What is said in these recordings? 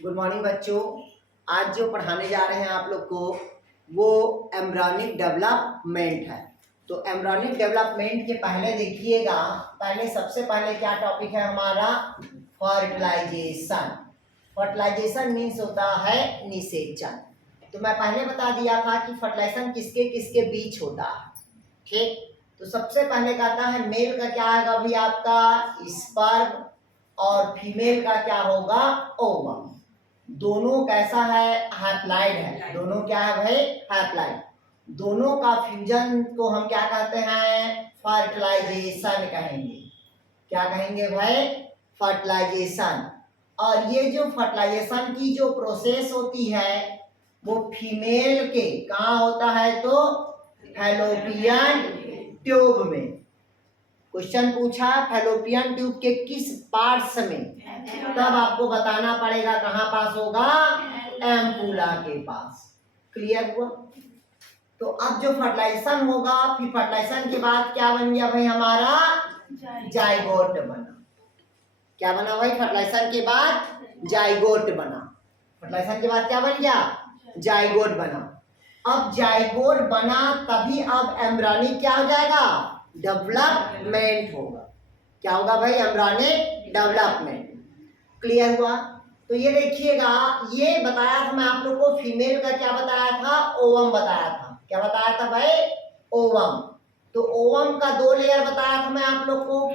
Good morning बच्चों। आज जो पढ़ाने जा रहे हैं आप लोग को वो एम्ब्रियोनिक डेवलपमेंट है। तो एम्ब्रियोनिक डेवलपमेंट के पहले देखिएगा, सबसे पहले क्या टॉपिक है हमारा, फर्टिलाइजेशन। फर्टिलाइजेशन मीन्स होता है निषेचन। तो मैं पहले बता दिया था कि फर्टिलाइजेशन किसके किसके बीच होता है। ठीक, तो सबसे पहले कहता है मेल का क्या आएगा भाई आपका स्पर्म, और फीमेल का क्या होगा ओवम। दोनों कैसा है, हैप्लॉइड है। दोनों क्या है भाई, हैप्लॉइड। दोनों का फ्यूजन को हम क्या कहते हैं, फर्टिलाइजेशन कहेंगे। क्या कहेंगे भाई, फर्टिलाइजेशन। और ये जो फर्टिलाइजेशन की जो प्रोसेस होती है वो फीमेल के कहाँ होता है, तो फैलोपियन ट्यूब में। क्वेश्चन पूछा फैलोपियन ट्यूब के किस पार्ट्स में, तब आपको बताना पड़ेगा कहाँ पास होगा, एम्पुला के पास। क्लियर हुआ। तो अब जो फर्टिलाइजेशन होगा, फिर फर्टिलाइजेशन के बाद क्या बन गया भाई हमारा, जाइगोट बना। क्या बना भाई, फर्टिलाइजेशन के बाद जाइगोट बना। फर्टिलाइजेशन के बाद क्या बन गया, जाइगोट बना। अब जाइगोट बना तभी अब एम्ब्रियोनिक क्या हो जाएगा, डेवलपमेंट होगा। क्या होगा भाई, एम्ब्रियोनिक डेवलपमेंट। क्लियर हुआ। तो ये देखिएगा, ये बताया था मैं आप लोग को, फीमेल का क्या बताया था, ओवम बताया था। क्या बताया था भाई, ओवम। तो ओवम का दो लेयर बताया था मैं आप लोग को।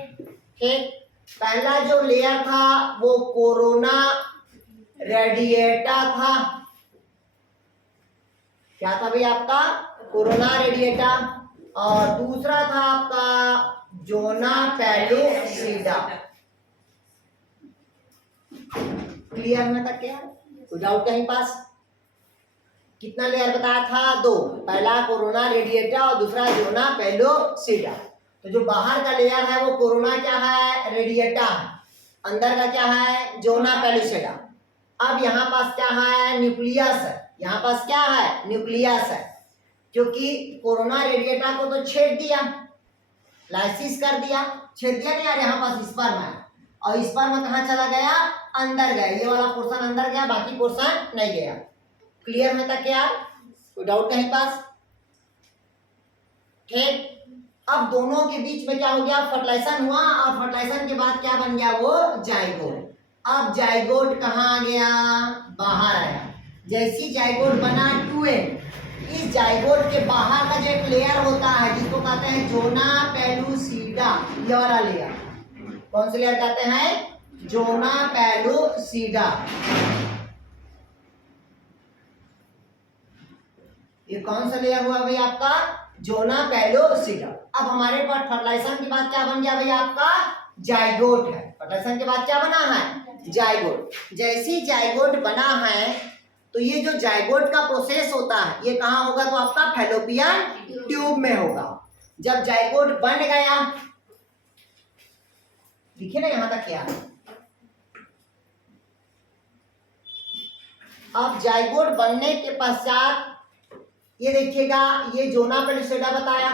ठीक, पहला जो लेयर था वो कोरोना रेडिएटा था। क्या था भाई आपका, कोरोना रेडिएटा। और दूसरा था आपका जोना पेलुसिडा। क्लियर में तक क्या, कोई डाउट कहीं पास। कितना लेयर बताया था, दो। पहला कोरोना रेडिएटा और दूसरा जोना पेलुसिडा। तो जो बाहर का लेयर है वो कोरोना क्या है, रेडिएटा है। अंदर का क्या है, जोना पेलुसिडा। अब यहाँ पास क्या है, न्यूक्लियस है। यहाँ पास क्या है, न्यूक्लियस है। क्योंकि कोरोना रेडिएटा को तो छेद दिया, लाइसिस कर दिया, छेद दिया नहीं यार। यहाँ पास स्पर्म है, और स्पर्म कहाँ चला गया, अंदर गया। ये वाला पोर्शन अंदर गया, बाकी पोर्शन नहीं गया। क्लियर है तक यार, कोई डाउट कहीं पास। ठीक, अब दोनों के बीच में क्या हो गया, फर्टिलाइजेशन हुआ, और फर्टिलाइजेशन के बाद क्या बन गया, वो जाइगोट। अब जाइगोट कहाँ आ गया, बाहर आया। जैसी जाइगोट बना 2n, इस जाइगोट के बाहर का जो एक लेयर होता है जिसको कहते हैं जोना पेलुसिडा, ये वाला लेयर। कौन सा लेयर कहते हैं, जोना पेलुसिडा। ये कौन सा लेयर हुआ भाई आपका, जोना पेलुसिडा। अब हमारे पास फर्टिलाइजेशन के बाद क्या बन गया भाई आपका, जाइगोट है। फर्टिलाइजेशन के बाद क्या बना है, जाइगोट। जैसी जाइगोट बना है तो ये जो जाइगोट का प्रोसेस होता है ये कहाँ होगा, तो आपका फैलोपियन ट्यूब में होगा। जब जाइगोट बन गया, देखिए ना यहां तक क्या है। अब जाइगोट बनने के पश्चात ये देखिएगा, ये जोना पेलुसिडा बताया।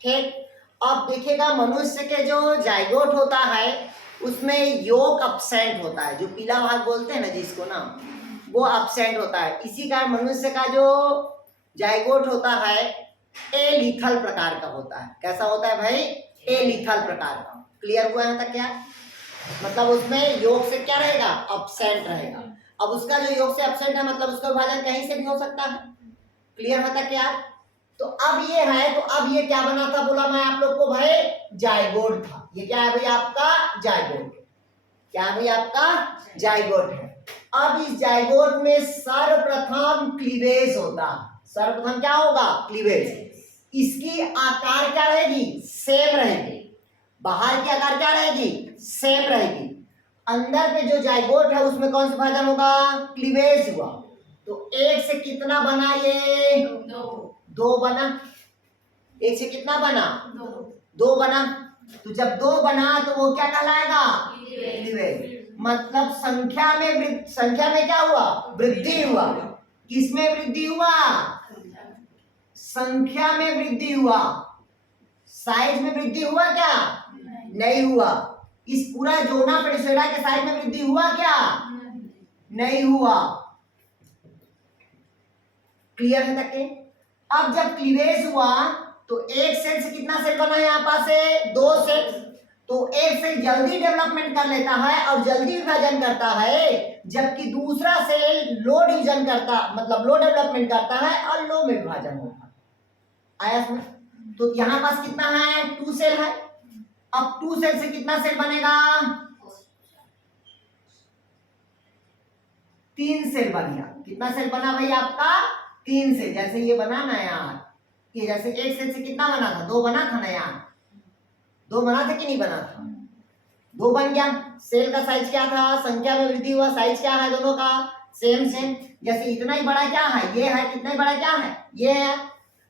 ठीक, अब देखिएगा मनुष्य के जो जाइगोट होता है उसमें योक अब्सेंट होता है, जो पीला भाग बोलते हैं ना जिसको ना, वो अब्सेंट होता है। इसी कारण मनुष्य का जो जाइगोट होता है एलिथल प्रकार का होता है। कैसा होता है भाई, एलिथल प्रकार का। क्लियर हुआ है तक क्या, मतलब उसमें योग से क्या रहेगा, अब्सेंट रहेगा। अब उसका जो योग से अब्सेंट है मतलब उसका विभाजन कहीं से भी हो सकता है। क्लियर होता क्या। तो अब ये है, तो अब ये क्या बना था, बोला मैं आप लोग को भाई, जाइगोट था। ये क्या है भाई आपका, जाइगोट। क्या है भाई आपका, जाइगोट है। अब इस जाइगोट में सर्वप्रथम क्लीवेज होता है। सर्वप्रथम क्या होगा, क्लीवेज। इसकी आकार क्या रहेगी, सेम रहेगी। बाहर की आकार क्या रहेगी, सेम रहेगी। अंदर पे जो जाइगोट है उसमें कौन सा विभाजन होगा, क्लीवेज हुआ। तो एक से कितना बना, ये दो बना। एक से कितना बना, दो बना। तो जब दो बना तो वो क्या कहलाएगा, क्लीवेज। मतलब संख्या में क्या हुआ, वृद्धि हुआ। किसमें वृद्धि हुआ, संख्या में वृद्धि हुआ। साइज में वृद्धि हुआ क्या, नहीं हुआ। इस पूरा जोना पेलुसिडा के साइज में वृद्धि हुआ क्या, नहीं हुआ। क्लियर है तक के? अब जब क्लीवेज हुआ तो एक सेल से कितना सेल बना है यहाँ पास से? 2 सेल। तो एक सेल जल्दी डेवलपमेंट कर लेता है और जल्दी विभाजन करता है, जबकि दूसरा सेल लो डिवीजन करता, मतलब लो डेवलपमेंट करता है और लो में विभाजन होता है। आया समझ? तो यहाँ पास कितना है? 2 सेल है। अब 2 सेल से कितना सेल बनेगा? 3 सेल बन गया। कितना सेल बना भाई आपका? 3 सेल। जैसे ये बना ना यार, ये जैसे एक सेल से कितना बना था? 2 बना था ना यार, 2 बना था कि नहीं बना था? 2 बन गया। सेल का साइज क्या था? संख्या में वृद्धि हुआ। साइज क्या है दोनों का? Same same. जैसे इतना ही बड़ा क्या है? ये है। कितना ही बड़ा क्या है? ये है।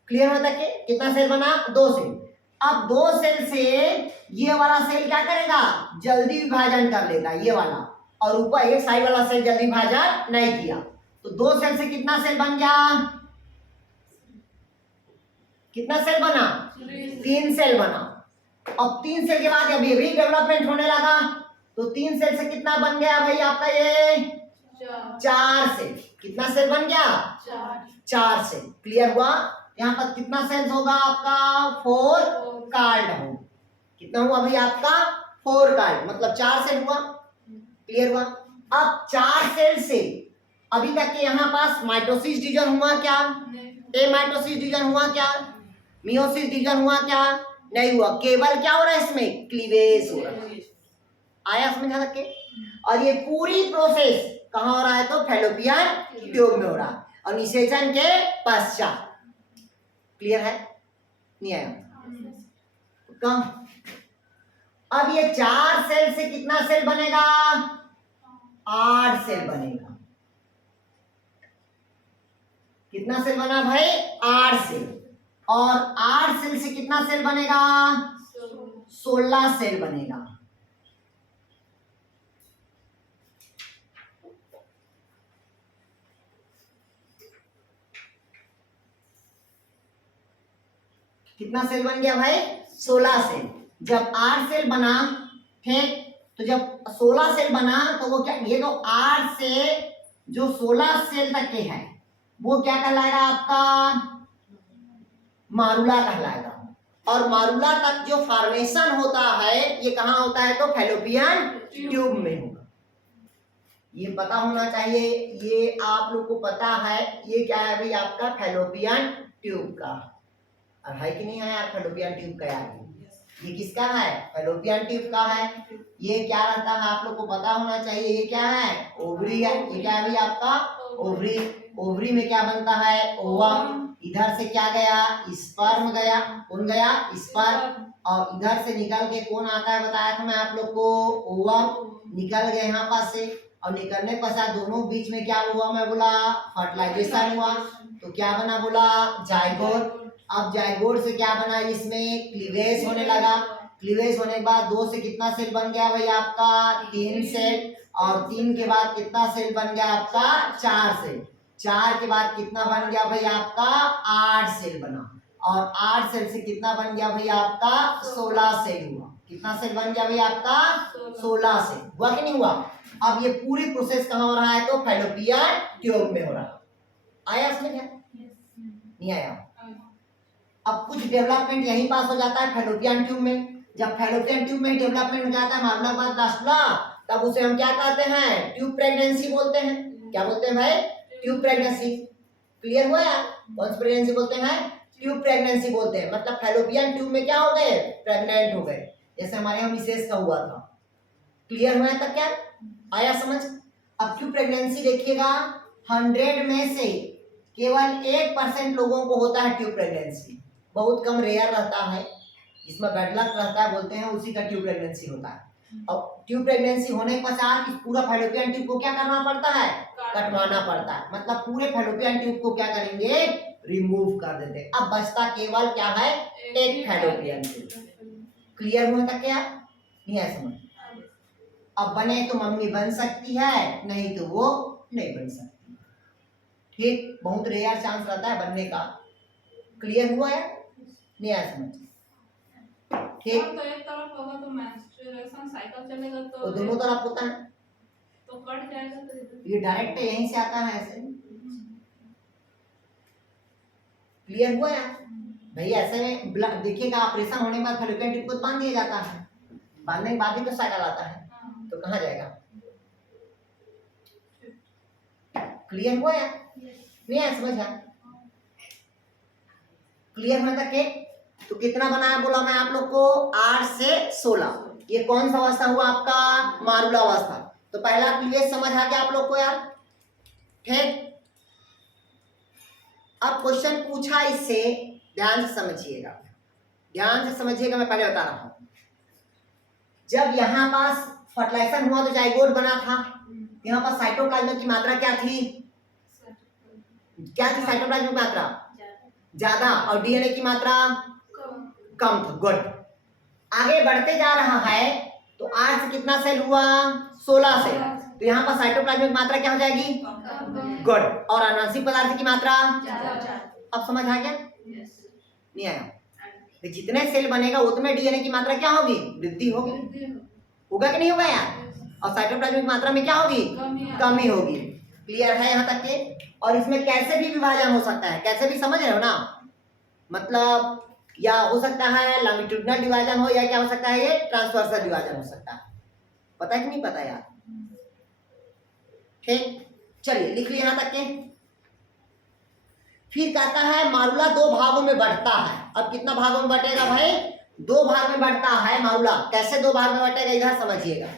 क्लियर होता है? कितना सेल बना? 2 सेल। अब 2 सेल से ये वाला सेल क्या करेगा? जल्दी विभाजन कर लेगा, ये वाला। और ऊपर एक साइड वाला सेल जल्दी विभाजन नहीं किया। तो 2 सेल से कितना सेल बन गया? कितना सेल बना? 3 सेल बना। अब 3 सेल के बाद अभी भी डेवलपमेंट होने लगा, तो 3 सेल से कितना बन गया भाई आपका? ये 4 सेल। कितना सेल बन गया? 4 सेल। क्लियर हुआ? यहाँ पर कितना सेल्स होगा आपका? 4 कार्ड हो। कितना हुआ भाई आपका? 4 कार्ड, मतलब 4 सेल हुआ। क्लियर हुआ? अब 4 सेल से अभी तक के यहाँ पास माइटोसिस डिवीजन हुआ क्या? ए माइटोसिस डिवीजन हुआ क्या? मियोसिस डिवीजन हुआ क्या? नहीं हुआ। केवल क्या हो रहा है इसमें? क्लीवेज हो रहा है। आया समझ तक के? और ये पूरी प्रोसेस कहाँ हो रहा है? तो फैलोपियन ट्यूब में हो रहा है, और निषेचन के पश्चात। क्लियर है? नहीं आया? कम। अब ये 4 सेल से कितना सेल बनेगा? 8 सेल बनेगा। कितना सेल बना भाई? 8 सेल। और 8 सेल से कितना सेल बनेगा? 16 सेल बनेगा। कितना सेल बन गया भाई? 16 सेल। जब 8 सेल बना, ठीक, तो जब 16 सेल बना तो वो क्या, ये तो 8 से जो 16 सेल तक के है वो क्या कहलाएगा आपका? मारुला कहलाएगा। और मारुला तक जो फॉर्मेशन होता है ये कहाँ होता है? तो फैलोपियन ट्यूब में होगा। ये पता होना चाहिए। ये आप लोग को पता है ये क्या है भाई आपका? फैलोपियन ट्यूब का। और है कि नहीं है यार फैलोपियन ट्यूब का? यार ये किसका है? फैलोपियन ट्यूब का है। ये क्या रहता है आप लोग को पता होना चाहिए। ये क्या है? ओवरी है। ये क्या है भाई आपका? ओवरी। ओवरी में क्या बनता है? ओवम। इधर से क्या गया? स्पर्म गया। कौन गया? स्पर्म। और इधर से निकल के कौन आता है बताया था मैं आप लोग को? ओवम। निकल गए यहाँ पास से, और निकलने के पश्चात दोनों बीच में क्या हुआ? मैं बोला फर्टिलाइजेशन हुआ। तो क्या बना? बोला जाइगोट। अब जाइगोट से क्या बना? इसमें क्लीवेज होने लगा। क्लीवेज होने के बाद 2 से कितना सेल बन गया भाई आपका? 3 सेल। और 3 के बाद कितना सेल बन गया आपका? 4 सेल। 4 के बाद कितना बन गया भाई आपका? 8 सेल बना। और 8 सेल से कितना बन गया भाई आपका? 16 सेल हुआ। कितना सेल बन गया भाई आपका? 16 सेल। हुआ कि नहीं हुआ? अब ये पूरी प्रोसेस कहाँ हो रहा है? तो फैलोपियन ट्यूब में हो रहा है। आया समझ? नहीं आया? अब कुछ डेवलपमेंट यहीं पास हो जाता है फैलोपियन ट्यूब में। जब फैलोपियन ट्यूब में डेवलपमेंट हो जाता है मामला बाद दाखिला, तब उसे हम क्या कहते हैं? ट्यूब प्रेगनेंसी बोलते हैं। क्या बोलते हैं भाई? Tube pregnancy. क्लियर हुआ यार? कौन सी प्रेगनेंसी बोलते हैं? ट्यूब प्रेगनेंसी बोलते हैं। मतलब फैलोपियन ट्यूब में क्या हो गए? प्रेग्नेंट हो गए। जैसे हमारे यहाँ मिसेस का हुआ था। क्लियर हुआ तब? क्या आया समझ? अब ट्यूब प्रेगनेंसी देखिएगा, 100 में से केवल 1% लोगों को होता है ट्यूब प्रेगनेंसी। बहुत कम, रेयर रहता है, इसमें बैड लक रहता है बोलते हैं, उसी का ट्यूब प्रेगनेंसी होता है। अब ट्यूब प्रेगनेंसी होने के पश्चात पूरा फैलोपियन ट्यूब को क्या करना पड़ता है? कटवाना पड़ता है। मतलब पूरे फैलोपियन ट्यूब को क्या करेंगे? रिमूव कर देते। अब बचता केवल क्या है? एक फैलोपियन ट्यूब। क्लियर हुआ था क्या? नहीं है समझ? अब बने तो मम्मी बन सकती है, नहीं तो वो नहीं बन सकती। ठीक, बहुत रेयर चांस रहता है बनने का। क्लियर हुआ है? नहीं आया समझ? ठीक, तो एक तरफ होगा तो मेंस्ट्रुएशन साइकिल चलेगा तो दोनों तरफ होता है तो कट जाएगा। ये डायरेक्ट यहीं से आता है ऐसे। क्लियर हुआ यार भाई? ऐसे में देखिएगा ऑपरेशन होने के बाद फैलोपियन ट्यूब को बांध दिया जाता है, बांधने के बाद ही तो साइकिल आता है, तो कहाँ जाएगा? क्लियर हुआ यार? नहीं आया समझ? क्लियर होने तक के तो कितना बनाया बोला मैं आप लोग को? 8 से 16। ये कौन सा अवस्था हुआ आपका? मारुला अवस्था। तो पहला क्लियर समझ आ गया आप लोग को यार? ठीक। अब क्वेश्चन पूछा इससे, ध्यान से समझिएगा, ध्यान से समझिएगा, मैं पहले बता रहा हूं। जब यहाँ पास फर्टिलाइजेशन हुआ तो जाइगोट बना था, यहाँ पर साइटोप्लाज्म की मात्रा क्या थी? क्या थी साइटोप्लाज्म की मात्रा? ज्यादा, और डीएनए की मात्रा कम था। गुड। आगे बढ़ते जा रहा है तो 8 से कितना सेल हुआ? 16 सेल। तो यहाँ पर साइटोप्लाज्म की मात्रा क्या हो जाएगी? गुड। और आनुवंशिक पदार्थ की मात्रा? अब समझ आ गया? नहीं आया? तो जितने सेल बनेगा उतने डीएनए की मात्रा क्या होगी? वृद्धि होगी। होगा कि नहीं होगा यार? और साइटोप्लाज्म की मात्रा में क्या होगी? कमी होगी। क्लियर है यहाँ तक के? और इसमें कैसे भी विभाजन हो सकता है, कैसे भी समझ रहे हो ना? मतलब या हो सकता है लॉन्गिट्यूडिनल डिवीजन हो, या क्या हो सकता है ये ट्रांसवर्सल डिवीजन हो सकता है। पता है कि नहीं पता यार? ठीक, चलिए लिख लिया यहाँ तक के। फिर कहता है मारुला 2 भागों में बढ़ता है। अब कितना भागों में बटेगा भाई? 2 भाग में बढ़ता है मारुला। कैसे 2 भाग में बटेगा इधर समझिएगा।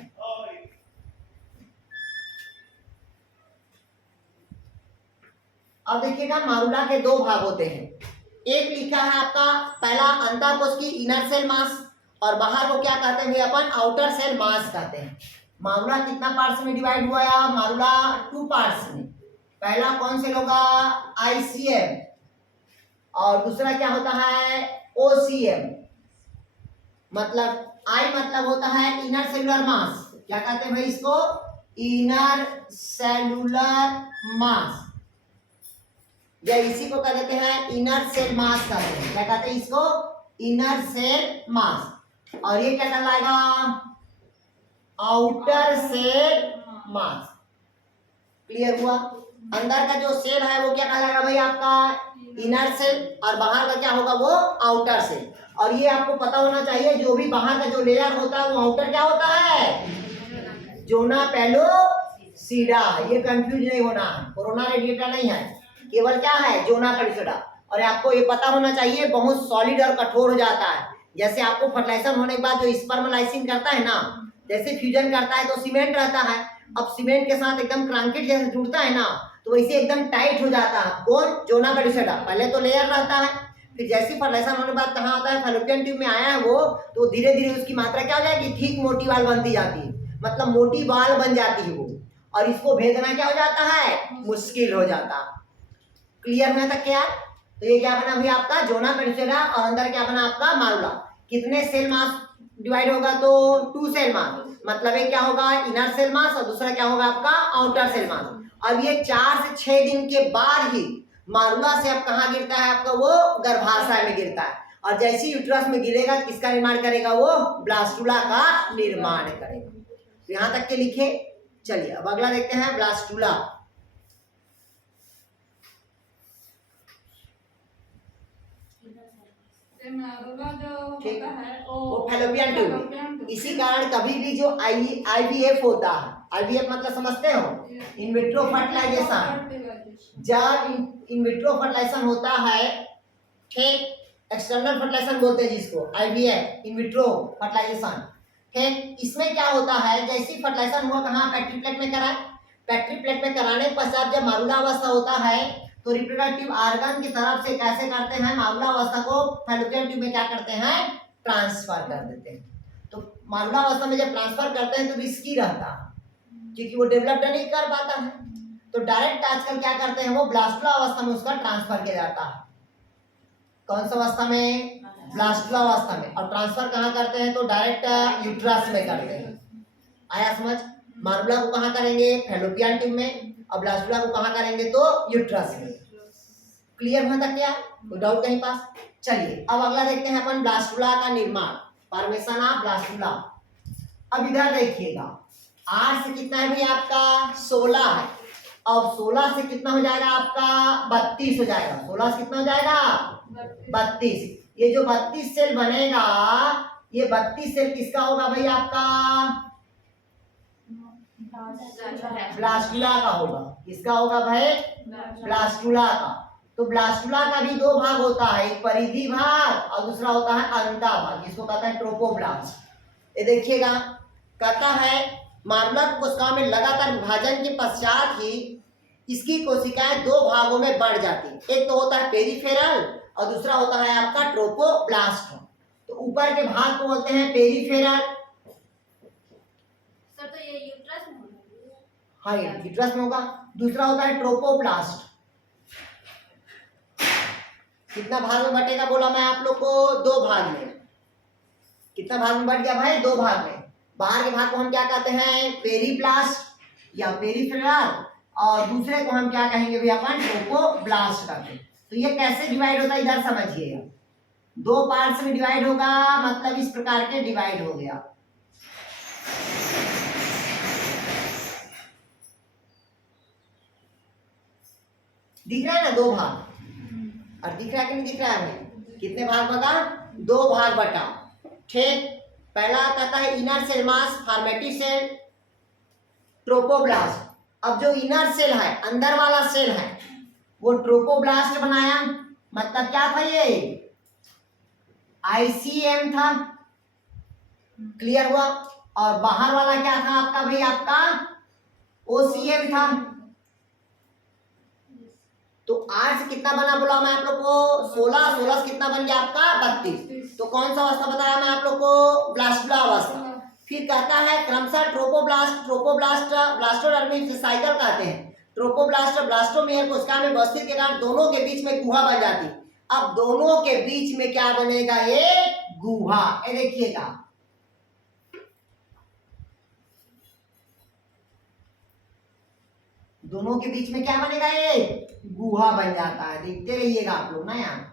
अब देखिएगा मारुला के 2 भाग होते हैं। एक लिखा है आपका पहला अंतःकोश की इनर सेल मास, और बाहर को क्या कहते हैं अपन? आउटर सेल मास कहते हैं। मारुला कितना पार्ट्स में डिवाइड हुआ है? मारुला 2 पार्ट्स में। पहला कौन से होगा? आईसीएम, और दूसरा क्या होता है? ओसीएम। मतलब आई मतलब होता है इनर सेलुलर मास। क्या कहते हैं भाई इसको? इनर सेलुलर मास, या इसी को कह देते हैं इनर सेल मास कहते हैं। क्या कहते हैं इसको? Inner cell mass. और ये क्या कहलाएगा? आउटर सेल मास। क्लियर हुआ? अंदर का जो सेल है वो क्या कहलाएगा भाई आपका? इनर सेल, और बाहर का क्या होगा? वो आउटर सेल। और ये आपको पता होना चाहिए, जो भी बाहर का जो लेयर होता है वो आउटर क्या होता है? Zona pellucida. ये कंफ्यूज नहीं होना, कोरोना रेडिएटर नहीं है, केवल क्या है? Zona pellucida. और आपको ये पता होना चाहिए बहुत सॉलिड और कठोर हो जाता है। जैसे आपको फर्टिलाइजेशन होने के बाद जो स्पर्म लाइसिन करता है ना, जैसे फ्यूजन करता है तो सीमेंट रहता है। अब सीमेंट के साथ एकदम क्रांकेट जैसे जुड़ता है ना, तो वैसे एकदम टाइट हो जाता है। कौन? Zona pellucida. पहले तो लेयर रहता है, फिर जैसे फर्टिलाइजेशन होने के बाद कहाँ आता है? फैलोपियन ट्यूब में आया है वो, तो धीरे धीरे उसकी मात्रा क्या हो जाएगी? ठीक मोटी वाल बनती जाती है, मतलब मोटी वाल बन जाती है वो, और इसको भेजना क्या हो जाता है? मुश्किल हो जाता। क्लियर हुआ तक क्या? तो ये क्या बना भाई आपका? जोना पेलोसिडा, और अंदर क्या बना आपका? मारुला। कितने सेल मास डिवाइड होगा? तो 2 सेल मास। मतलब एक क्या होगा? इनर सेल मास, और दूसरा क्या होगा आपका? Outer cell mass. अब ये 4 से 6 दिन के बाद ही मारुला से अब कहाँ गिरता है आपका? वो गर्भाशय में गिरता है, और जैसे ही यूट्रस में गिरेगा किसका निर्माण करेगा? वो ब्लास्टुला का निर्माण करेगा। तो यहाँ तक के लिखे। चलिए अब अगला देखते हैं, ब्लास्टुला। ठीक, वो फैलोपियन ट्यूब। इसी कारण कभी भी जो आईवीएफ होता है, आईवीएफ मतलब समझते हो? In vitro fertilisation. जब इन विट्रो फर्टिलाइजेशन होता है, ठीक, एक्सटर्नल फर्टिलाइजेशन बोलते हैं जिसको, आईवीएफ, इन विट्रो फर्टिलाइजेशन। ठीक, इसमें क्या होता है? जैसे फर्टिलाइजेशन हुआ कहाँ? पेट्री प्लेट में कराए। पेट्री प्लेट में कराने के पश्चात जब मारुला अवस्था होता है तो रिप्रोडक्टिव ऑर्गन की तरफ से कैसे करते हैं? मारुला अवस्था को फैलोपियन ट्यूब में क्या करते हैं? ट्रांसफर कर देते हैं। तो मारुला अवस्था में जब ट्रांसफर करते हैं तो रिस्की रहता है, क्योंकि वो डेवलप नहीं कर पाता है। तो डायरेक्ट आजकल क्या करते हैं? वो ब्लास्टुला अवस्था में उसका ट्रांसफर किया जाता है। कौन सा अवस्था में? ब्लास्टुला अवस्था में। और ट्रांसफर कहाँ करते हैं? तो डायरेक्ट यूट्रस में करते हैं। आया समझ? मारुला को कहाँ करेंगे? फैलोपियन ट्यूब में, और ब्लास्टुला को कहाँ करेंगे? तो यूट्रस में। क्लियर हुआ तक क्या? कोई डाउट कहीं पास? चलिए अब अगला देखते हैं अपन, ब्लास्टुला का निर्माण, फॉर्मेशन ऑफ ब्लास्टुला। अब इधर देखिएगा, 8 से कितना है भाई आपका 16 है। अब 16 से कितना हो जाएगा आपका 32 हो जाएगा। 16 से कितना हो जाएगा 32। ये जो 32 सेल बनेगा, ये 32 सेल किसका होगा भाई आपका ब्लास्टुला का होगा। किसका होगा भाई ब्लास्टुला का। तो ब्लास्टुला का भी दो भाग होता है, एक परिधि भाग और दूसरा होता है अंता भाग, जिसको कहते हैं ट्रोपोब्लास्ट। ये देखिएगा कहता है मार्बलर कोशिकाओं में लगातार विभाजन के पश्चात ही इसकी कोशिकाएं दो भागों में बढ़ जाती है। एक तो होता है पेरिफेरल और दूसरा होता है आपका ट्रोपोब्लास्ट। तो ऊपर के भाग को बोलते हैं पेरिफेरल। सर तो ये यूट्रस में होगा। हाँ ये यूट्रस में होगा। दूसरा होता है ट्रोपोब्लास्ट। कितना भाग में बटेगा बोला मैं आप लोग को, दो भाग में। कितना भाग में बढ़ गया भाई, दो भाग में। बाहर के भाग को हम क्या कहते हैं पेरिप्लास्ट या पेरिफेरल, और दूसरे को हम क्या कहेंगे भैया अपन ट्रोपोब्लास्ट कहते हैं। तो ये कैसे डिवाइड होता है इधर समझिएगा। दो पार्ट्स में डिवाइड होगा, मतलब इस प्रकार के डिवाइड हो गया। दिख रहा है ना दो भाग, और दिख रहा है कि नहीं दिख रहा है भाई, कितने भाग बता, दो भाग बटा। ठीक, पहला कहता है inner cell mass formative cell trophoblast. अब जो इनर सेल है अंदर वाला सेल है वो ट्रोपोब्लास्ट बनाया, मतलब क्या था ये आईसीएम था। क्लियर हुआ। और बाहर वाला क्या था आपका भाई आपका ओसीएम था। तो 8 से कितना बना बोला मैं आप लोग को 16, 16 से कितना बन गया आपका 32। तो कौन सा अवस्था बताया मैं आप लोग को ब्लास्टुला अवस्था। फिर कहता है क्रमशः ट्रोपोब्लास्ट, ट्रोपोब्लास्ट ब्लास्टोडर्मिक साइकिल कहते हैं। ट्रोपोब्लास्ट ब्लास्टोमेयर कोशिका में उपस्थित के कारण दोनों के बीच में गुहा बन जाती। अब दोनों के बीच में क्या बनेगा ये गुहा। ये देखिएगा दोनों के बीच में क्या बनेगा ये गुहा बन जाता है। देखते रहिएगा आप लोग ना यहाँ।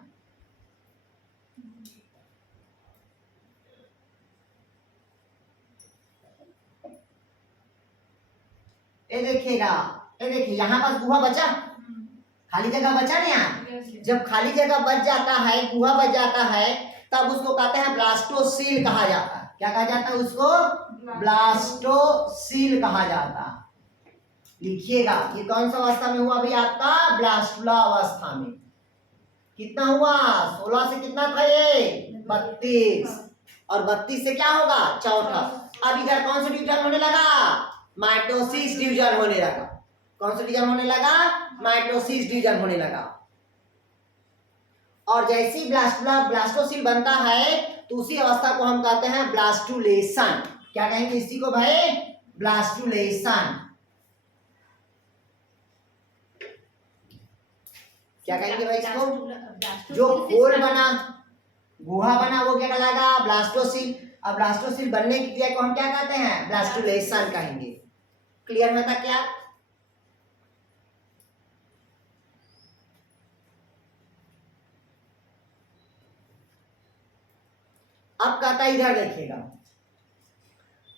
ये देखिएगा, ये देखिए यहाँ पास गुहा बचा, खाली जगह बचा ना यहाँ। जब खाली जगह बच जाता है, गुहा बच जाता है, तब उसको कहते हैं ब्लास्टोसील कहा जाता है। क्या कहा जाता है उसको ब्लास्टोसील कहा जाता है। लिखिएगा ये कौन सा अवस्था में हुआ भाई आपका ब्लास्टुला अवस्था में। कितना हुआ 16 से कितना था ये 32, और 32 से क्या होगा चौथा। अब इधर कौन सा डिवीजन होने लगा माइटोसिस डिवीजन होने लगा। कौन सा डिवीजन होने लगा माइटोसिस डिवीजन होने लगा। और जैसे ही ब्लास्टुला ब्लास्टोसील बनता है तो उसी अवस्था को हम कहते हैं ब्लास्टुलेशन। क्या कहेंगे इसी को भाई ब्लास्टुलेशन। क्या कहेंगे भाई इसको, जो खोल बना गुहा बना वो क्या कहलाएगा ब्लास्टोसील। अब ब्लास्टोसील बनने की क्रिया को हम क्या कहते हैं ब्लास्टुलेशन कहेंगे। क्लियर में था क्या। अब कहता है इधर देखिएगा,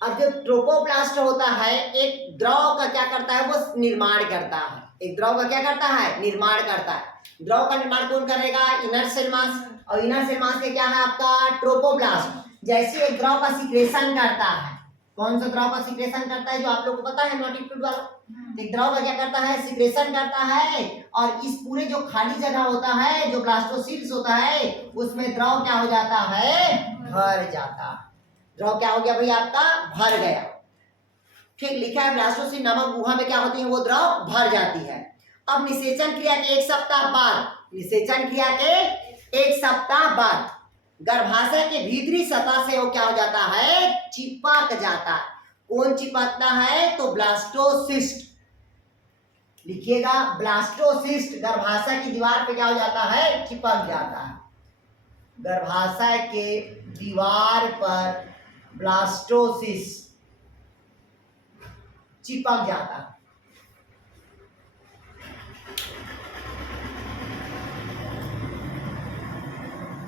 अब जो ट्रोपोब्लास्ट होता है एक द्रव का क्या करता है वो निर्माण करता है। एक द्रव का क्या करता है निर्माण करता है। द्रव का निर्माण कौन करेगा इनर सेल मास, और इनर सेल मास में क्या है आपका ट्रोपोब्लास्ट। जैसे एक द्रव का सिक्रेशन करता है, कौन सा द्रव का सिक्रेशन करता है जो आप लोग को पता है नोटिफ्यूड वाला। एक द्रव का क्या करता है सिक्रेशन करता है, और इस पूरे जो खाली जगह होता है जो ब्लास्टोसिल्स होता है उसमें द्रव क्या हो जाता है भर जाता है। द्रव क्या हो गया भाई आपका भर गया। ठीक लिखा है ब्लास्टोसिल नामक गुहा में क्या होती है वो द्रव भर जाती है। अब निषेचन क्रिया के एक सप्ताह बाद, निषेचन क्रिया के एक सप्ताह बाद गर्भाशय के भीतरी सतह से वो क्या हो जाता है चिपक जाता है। कौन चिपकता है तो ब्लास्टोसिस्ट। लिखिएगा ब्लास्टोसिस्ट गर्भाशय की दीवार पे क्या हो जाता है चिपक जाता है। गर्भाशय के दीवार पर ब्लास्टोसिस्ट चिपक जाता है।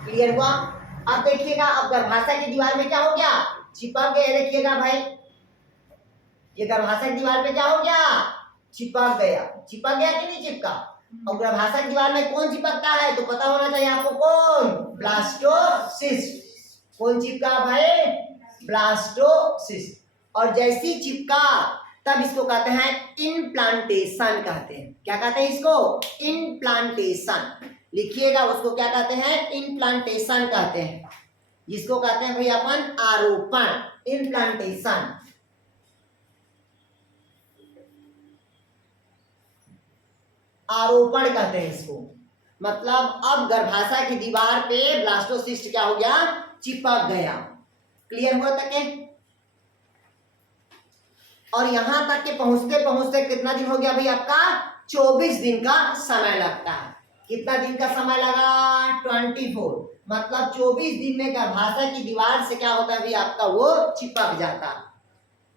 क्लियर हुआ। अब देखिएगा अब गर्भाशय की दीवार में क्या हो गया चिपक गया। देखिएगा भाई ये गर्भाशय की दीवार पे क्या हो गया, चिपक गया। चिपक गया कि नहीं चिपका। और गर्भाशय की दीवार में कौन चिपकता है तो पता होना चाहिए आपको, कौन, ब्लास्टोसिस्ट। कौन चिपका भाई, ब्लास्टोसिस्ट। और जैसी चिपका तब इसको कहते हैं इनप्लांटेशन कहते हैं। क्या कहते हैं इसको, इनप्लांटेशन। लिखिएगा उसको क्या कहते हैं, इनप्लांटेशन कहते हैं। जिसको कहते हैं भाई अपन आरोपण, इनप्लांटेशन। आरोपण कहते हैं इसको। मतलब अब गर्भाशय की दीवार पे ब्लास्टोसिस्ट क्या हो गया, चिपक गया। क्लियर हुआ तक के। और यहां तक के पहुंचते पहुंचते कितना दिन हो गया भाई आपका, 24 दिन का समय लगता है। कितना दिन का समय लगा, 24। मतलब 24 दिन में गर्भाशय की दीवार से क्या होता है भाई आपका, वो चिपक जाता।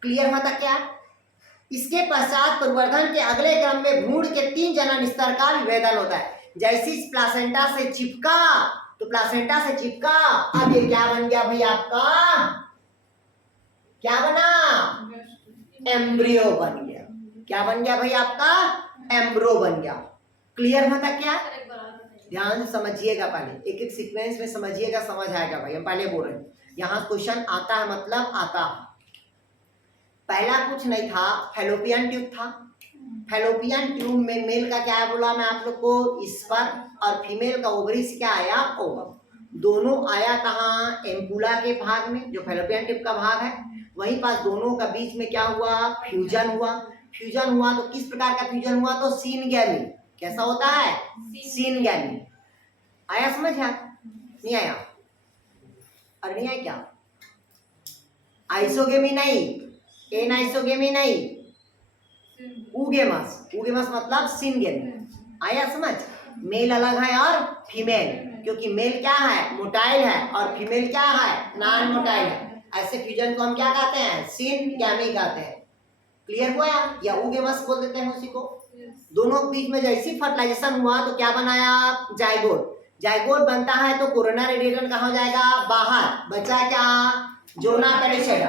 क्लियर हुआ तक क्या। इसके पश्चात प्रवर्धन के अगले क्रम में भ्रूण के 3 जनन स्तर का विभेदन होता है। जैसे प्लासेंटा से चिपका तो प्लासेंटा से चिपका, अब ये क्या बन गया भाई आपका, क्या बना, एम्ब्रियो बन गया। क्या बन गया भाई आपका, एम्ब्रो बन गया। क्लियर होता क्या। ध्यान से समझिएगा, पहले एक एक सीक्वेंस में समझिएगा, समझ आएगा भाई। हम पहले बोल रहे हैं, यहाँ क्वेश्चन आता है मतलब आता है। पहला कुछ नहीं था, फैलोपियन ट्यूब था। फैलोपियन ट्यूब में मेल का क्या है बोला मैं आप लोग को, स्पर्म, और फीमेल का ओवरी से क्या आया, ओवम। दोनों आया कहाँ, एम्पुला के भाग में, जो फैलोपियन ट्यूब का भाग है। वहीं पास दोनों का बीच में क्या हुआ, फ्यूजन हुआ। फ्यूजन हुआ तो किस प्रकार का फ्यूजन हुआ, तो सीनगैमी। कैसा होता है, सीनगैमी। आया समझ है, नहीं आया, अरे नहीं आया क्या, आइसोगेमी नहीं, एनाइसोगेमी नहीं, उगेमस। उगेमस मतलब सिनगेमी। आया समझ। मेल अलग है और फीमेल, क्योंकि मेल क्या है, मोटाइल है, और फीमेल क्या है, नॉन मोटाइल है। ऐसे फ्यूजन को हम क्या कहते हैं, सिनगेमी कहते हैं। क्लियर हुआ, या उगेमस बोल देते हैं उसी को। दोनों के बीच में जैसी फर्टिलाइजेशन हुआ तो क्या बनाया, जाइगोट। जाइगोट बनता है तो कोरोना रेडिएशन कहाँ हो जाएगा, बाहर। बचा क्या, जोना पेरिसेडा।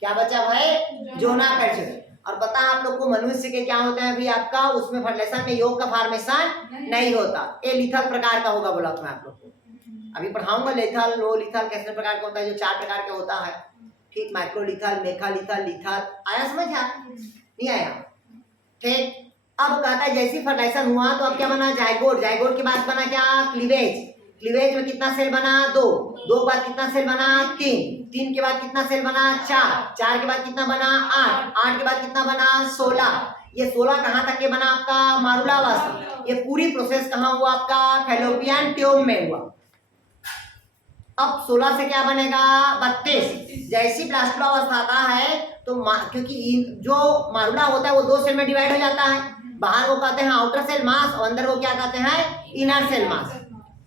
क्या बचा भाई, जोना पेरिसेडा। और पता है आप लोग को मनुष्य के क्या होता है अभी आपका, उसमें फर्टिलाइजेशन में योग का फॉर्मेशन नहीं होता। ये लिथल प्रकार का होगा बोला मैं आप लोग को, अभी पढ़ाऊंगा। लिथल, लो लिथल कैसे प्रकार का होता है, जो 4 प्रकार का होता है। ठीक, माइक्रोलिथल, मेगालिथल, लिथल। आया समझ आ? नहीं आया, ठीक। अब कहता है जैसी फर्टिलाइजेशन हुआ तो अब क्या बना, जाइगोट। जाइगोट के बाद बना क्या, क्लीवेज। क्लीवेज में कितना सेल बना, 2। 2 के बाद कितना सेल बना, 3। 3 के बाद कितना सेल बना, 4। 4 के बाद कितना बना, 8। 8 के बाद कितना बना, 16। ये 16 कहाँ तक के बना आपका, मारुलावस्था। ये पूरी प्रोसेस कहाँ हुआ आपका, फैलोपियन ट्यूब में हुआ। अब 16 से क्या बनेगा, 32। जैसी ब्लास्टोलावस्था आता है तो क्योंकि जो मारुला होता है वो 2 सेल में डिवाइड हो जाता है। बाहर को कहते हैं आउटर सेल मास, और अंदर को क्या कहते हैं, इनर सेल मास।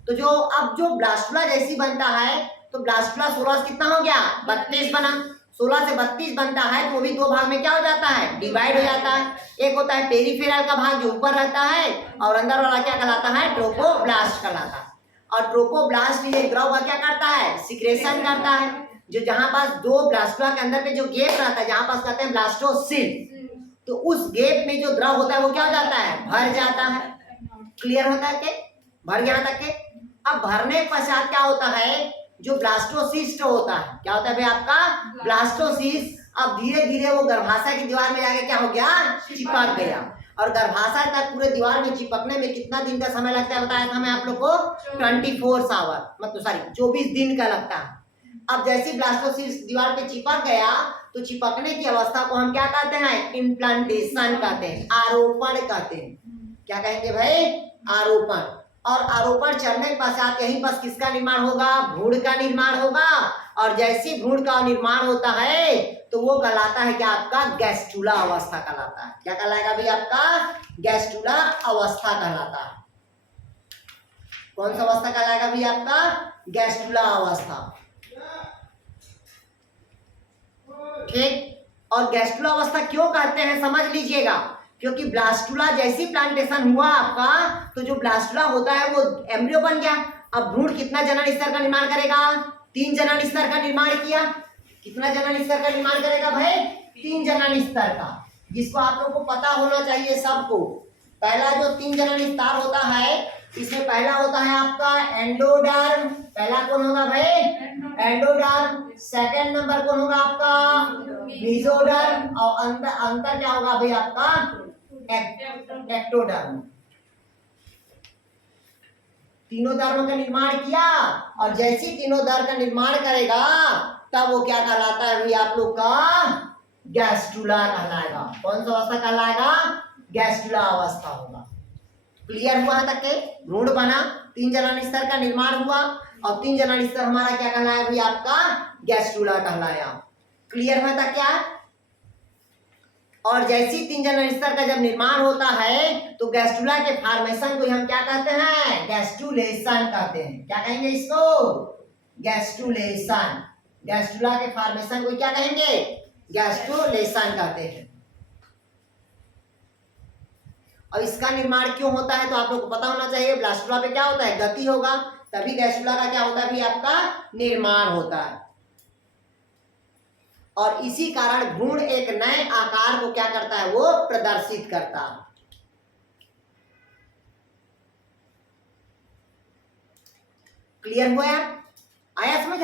तो जो अब जो ब्लास्टुला जैसी बनता है तो ब्लास्टुला 16 से कितना हो गया, 32 बना। 16 से 32 बनता है तो वो भी 2 भाग में क्या हो जाता है, डिवाइड हो जाता है। एक होता है पेरिफेरल का भाग जो ऊपर रहता है, और अंदर वाला क्या कहलाता है, ट्रोपोब्लास्ट कहलाता है। और ट्रोपोब्लास्ट ये द्रव क्या करता है, सिक्रेशन करता है। जो जहां पास 2 ब्लास्टुला के अंदर में जो गैप रहता है, जहां पास कहते हैं ब्लास्टोसिल, तो उस गैप में जो द्रव होता है वो क्या हो जाता है, भर जाता है। क्लियर होता है के, भर गया तक के। अब भरने के पश्चात क्या होता है, जो ब्लास्टोसिस्ट होता है, क्या होता है भाई आपका, ब्लास्टोसिस्ट। अब धीरे धीरे वो गर्भाशय की दीवार में जाके क्या हो गया, चिपक गया। और गर्भाशय तक पूरे दीवार में चिपकने में कितना दिन का समय लगता है, बताया था मैं आप लोग को, 24 आवर, मतलब सॉरी 24 दिन का लगता है। अब जैसे ब्लास्टोसिस्ट दीवार पे चिपक गया तो चिपकने की अवस्था को हम क्या कहते हैं, इम्प्लांटेशन कहते हैं, आरोपण कहते हैं। क्या कहेंगे भाई, आरोपण। और आरोपण चढ़ने के पश्चात यहीं पर किसका निर्माण होगा, भ्रूण का निर्माण होगा। और जैसे भ्रूण का निर्माण होता है तो वो कहलाता है क्या आपका, गैस्ट्रुला अवस्था कहलाता है। क्या कहलाएगा भाई आपका, गैस्ट्रुला अवस्था कहलाता है। कौन सा अवस्था कहलाएगा भाई आपका, गैस्ट्रुला अवस्था। ठीक। और गैस्ट्रुला अवस्था क्यों कहते हैं समझ लीजिएगा, क्योंकि ब्लास्टुला जैसी प्लांटेशन हुआ आपका तो जो ब्लास्टुला होता है वो एम्ब्रियो बन गया। अब भ्रूण कितना जनन स्तर का निर्माण करेगा, 3 जनन स्तर का निर्माण किया। कितना जनन स्तर का निर्माण करेगा भाई, 3 जनन स्तर का, जिसको आप लोग को पता होना चाहिए सबको। पहला जो 3 जनन स्तर होता है, इसमें पहला होता है आपका एंडोडर्म। पहला कौन होगा भाई? एंडोडर्म। सेकंड नंबर कौन होगा आपका? मेसोडर्म। और अंतर क्या होगा भाई आपका? एक्टोडर्म। तीनों धर्म का निर्माण किया, और जैसे ही तीनों धर्म का निर्माण करेगा तब वो क्या कहलाता है भाई आप लोग का? गैस्ट्रुला कहलाएगा। कौन सा अवस्था कहलाएगा? गैस्ट्रुला अवस्था होगा। क्लियर हुआ तक के? भ्रूण बना, 3 जनन स्तर का निर्माण हुआ, और 3 जनन स्तर हमारा क्या कहलाया भाई आपका? गैस्ट्रुला कहलाया। क्लियर हुआ तक क्या? और जैसी 3 जनन स्तर का जब निर्माण होता है तो गैस्ट्रुला के फॉर्मेशन को हम क्या कहते हैं? गैस्ट्रुलेशन कहते हैं। क्या कहेंगे इसको? गैस्ट्रुलेशन। गैस्ट्रुला के फॉर्मेशन को क्या कहेंगे? गैस्ट्रुलेशन कहते हैं। और इसका निर्माण क्यों होता है तो आप लोग को पता होना चाहिए। ब्लास्टुला पे क्या होता है? गति होगा, तभी गैस्ट्रुला का क्या होता है भी आपका? निर्माण होता है। और इसी कारण भ्रूण एक नए आकार को क्या करता है? वो प्रदर्शित करता है। क्लियर हुआ यार? आया समझ?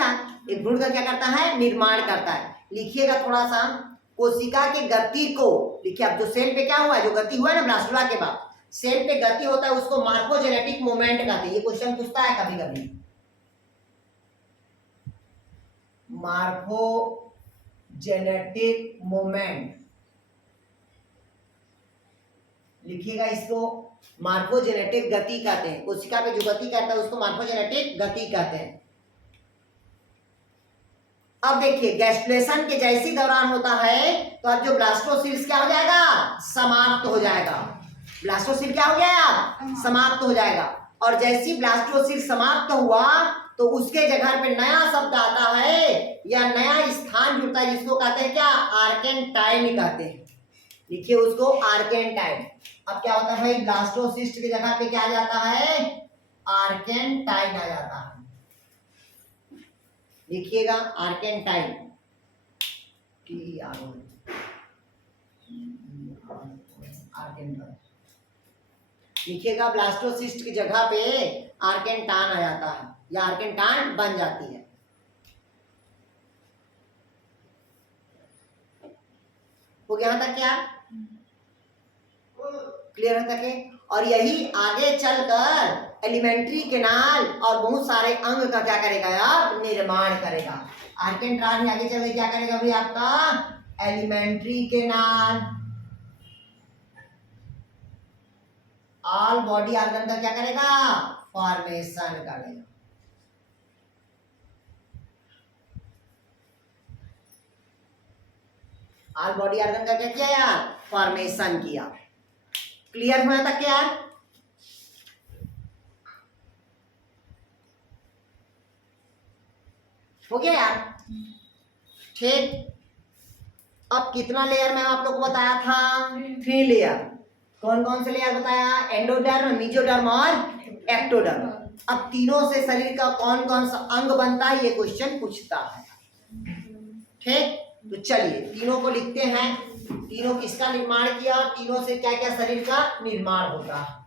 एक भ्रूण का क्या करता है? निर्माण करता है। लिखिएगा थोड़ा सा, कोशिका के गति को लिखिए। अब जो सेल पे क्या हुआ है, जो गति हुआ है ना ब्लास्टुला के बाद, सेल पे गति होता है, उसको मार्फोजेनेटिक मूवमेंट कहते हैं। ये क्वेश्चन पूछता है कभी कभी। मार्फोजेनेटिक मूवमेंट लिखिएगा इसको। मार्फोजेनेटिक गति कहते हैं। कोशिका पे जो गति करता है उसको मार्फोजेनेटिक गति कहते हैं। अब देखिए, गैस्ट्रुलेशन के जैसी दौरान होता है तो अब जो ब्लास्टोसिल्स क्या हो जाएगा? समाप्त हो जाएगा। ब्लास्टोसिल क्या हो गया? समाप्त हो जाएगा। और जैसी ब्लास्टोसिल समाप्त हुआ तो उसके जगह पे नया शब्द आता है या नया स्थान जुड़ता है, जिसको कहते हैं क्या? आर्केंटाइन कहते हैं। लिखिए उसको, आर्केंटाइन। अब क्या होता है भाई? ब्लास्टोसिस्ट की जगह पे क्या आ जाता है? आर्केंटाइन आ जाता है। लिखिएगा आर्केंटाइन। आर्केंटाइन लिखिएगा। ब्लास्टोसिस्ट की जगह पे आर्केंटान आ जाता है या आर्केंटान बन जाती है। हो गया यहाँ तक क्या? क्लियर होता है? और यही आगे चलकर एलिमेंट्री केनाल और बहुत सारे अंग का क्या करेगा यार? निर्माण करेगा। आर्केंटान आगे चल के क्या करेगा भाई आपका? Alimentary canal, all body organ का क्या करेगा? फॉर्मेशन करेगा। ऑल बॉडी ऑर्गन का क्या किया यार? फॉर्मेशन किया। क्लियर हुआ तक यार? हो गया यार? ठीक। अब कितना लेयर में आप लोग को बताया था? 3 लेयर। कौन कौन से लेयर बताया? एंडोडर्म, मेसोडर्म और एक्टोडर्म। अब तीनों से शरीर का कौन कौन सा अंग बनता है, ये क्वेश्चन पूछता है। ठीक, तो चलिए तीनों को लिखते हैं। तीनों किसका निर्माण किया, तीनों से क्या क्या शरीर का निर्माण होता है।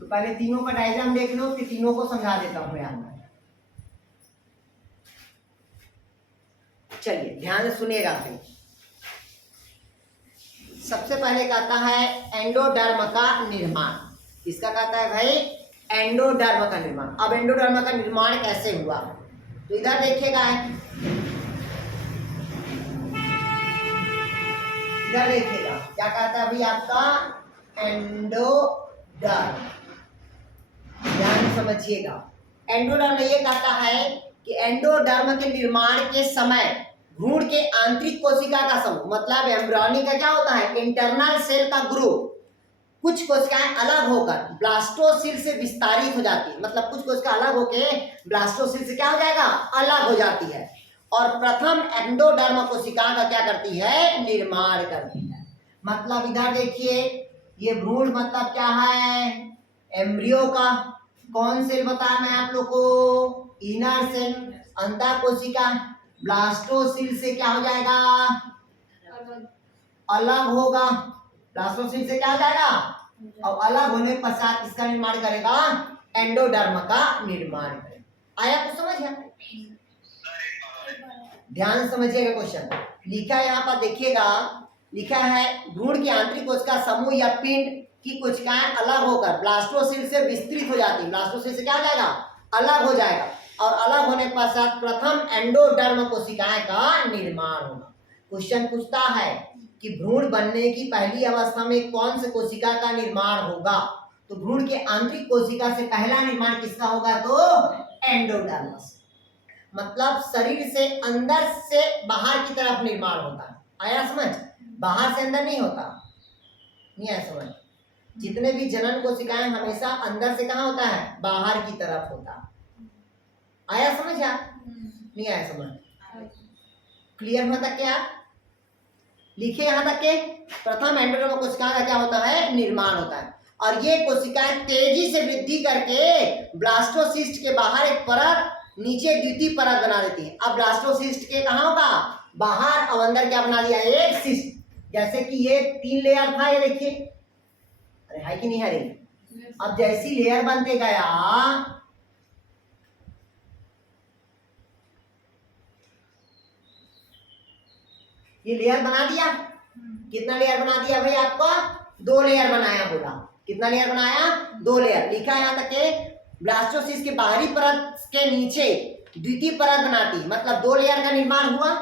तो पहले तीनों का डायग्राम देख लो, फिर तीनों को समझा देता हूं यार मैं। चलिए ध्यान से सुनिएगा भाई। सबसे पहले कहता है एंडोडर्म का निर्माण। किसका कहता है भाई? एंडोडर्म का निर्माण। अब एंडोडर्म का निर्माण कैसे हुआ, तो इधर देखिएगा, इधर देखिएगा क्या कहता है भाई आपका? एंडोडर्म। ध्यान समझिएगा। एंडोडर्म ये कहता है कि एंडोडर्म के निर्माण के समय भ्रूण के आंतरिक कोशिका का समूह, मतलब एम्ब्रियोनिक का क्या होता है? इंटरनल सेल का ग्रुप, कुछ कोशिकाएं अलग होकर ब्लास्टोसिल से विस्तारित हो जाती है। मतलब कुछ कोशिका अलग होकर ब्लास्टोसिल से क्या हो जाएगा? अलग हो जाती है। और प्रथम एंडोडर्म कोशिका का क्या करती है? निर्माण करती है। मतलब इधर देखिए, ये भ्रूण मतलब क्या है? एम्ब्रियो का, कौन सेल बताया मैं आप लोग को? Inner cell. अंतः कोशिका ब्लास्टोसिल से क्या हो जाएगा? अलग होगा। ब्लास्टोसिल से क्या हो जाएगा? और अलग होने के पश्चात किसका निर्माण करेगा? एंडोडर्म का निर्माण करेगा। आया कुछ समझ? ध्यान से समझिएगा क्वेश्चन। लिखा है यहाँ पर देखिएगा, लिखा है भ्रूण की आंतरिक कोशिका समूह या पिंड की कोशिकाएं अलग होकर ब्लास्टोसिल से विस्तृत हो जाती है। ब्लास्टोसिल से क्या हो जाएगा? अलग हो जाएगा। और अलग होने के पश्चात प्रथम एंडोडर्म कोशिकाएं का निर्माण होगा। क्वेश्चन पूछता है कि भ्रूण बनने की पहली अवस्था में कौन से कोशिका का निर्माण होगा? तो भ्रूण के आंतरिक कोशिका से पहला निर्माण किसका होगा? तो एंडोडर्म से, मतलब शरीर से अंदर से बाहर की तरफ निर्माण होता है। आया समझ? बाहर से अंदर नहीं होता। नहीं आया समझ? जितने भी जनन कोशिकाएं हमेशा अंदर से कहाँ होता है? बाहर की तरफ होता है। आया समझ? नहीं आया समझ? क्लियर हुआ तक क्या? लिखे यहाँ तक के प्रथम एंडोडर्म कोशिका का क्या होता है? निर्माण होता है। और ये कोशिकाएं तेजी से वृद्धि करके ब्लास्टोसिस्ट के बाहर एक परत, नीचे द्वितीय परत बना देती है। अब ब्लास्टोसिस्ट के कहाँ होगा? बाहर। और अंदर क्या बना दिया? एक सिस्ट। जैसे कि ये 3 लेयर था, ये देखिए, अरे है कि नहीं है रे? अब जैसी लेयर बनते गया, ये लेयर बना दिया। कितना लेयर बना दिया भाई आपको? 2 लेयर बनाया। बोला कितना लेयर बनाया? 2 लेयर। लिखा है यहाँ तक के ब्लास्टोसिस्ट के बाहरी परत के नीचे द्वितीय परत बनाती है, मतलब 2 लेयर का निर्माण हुआ।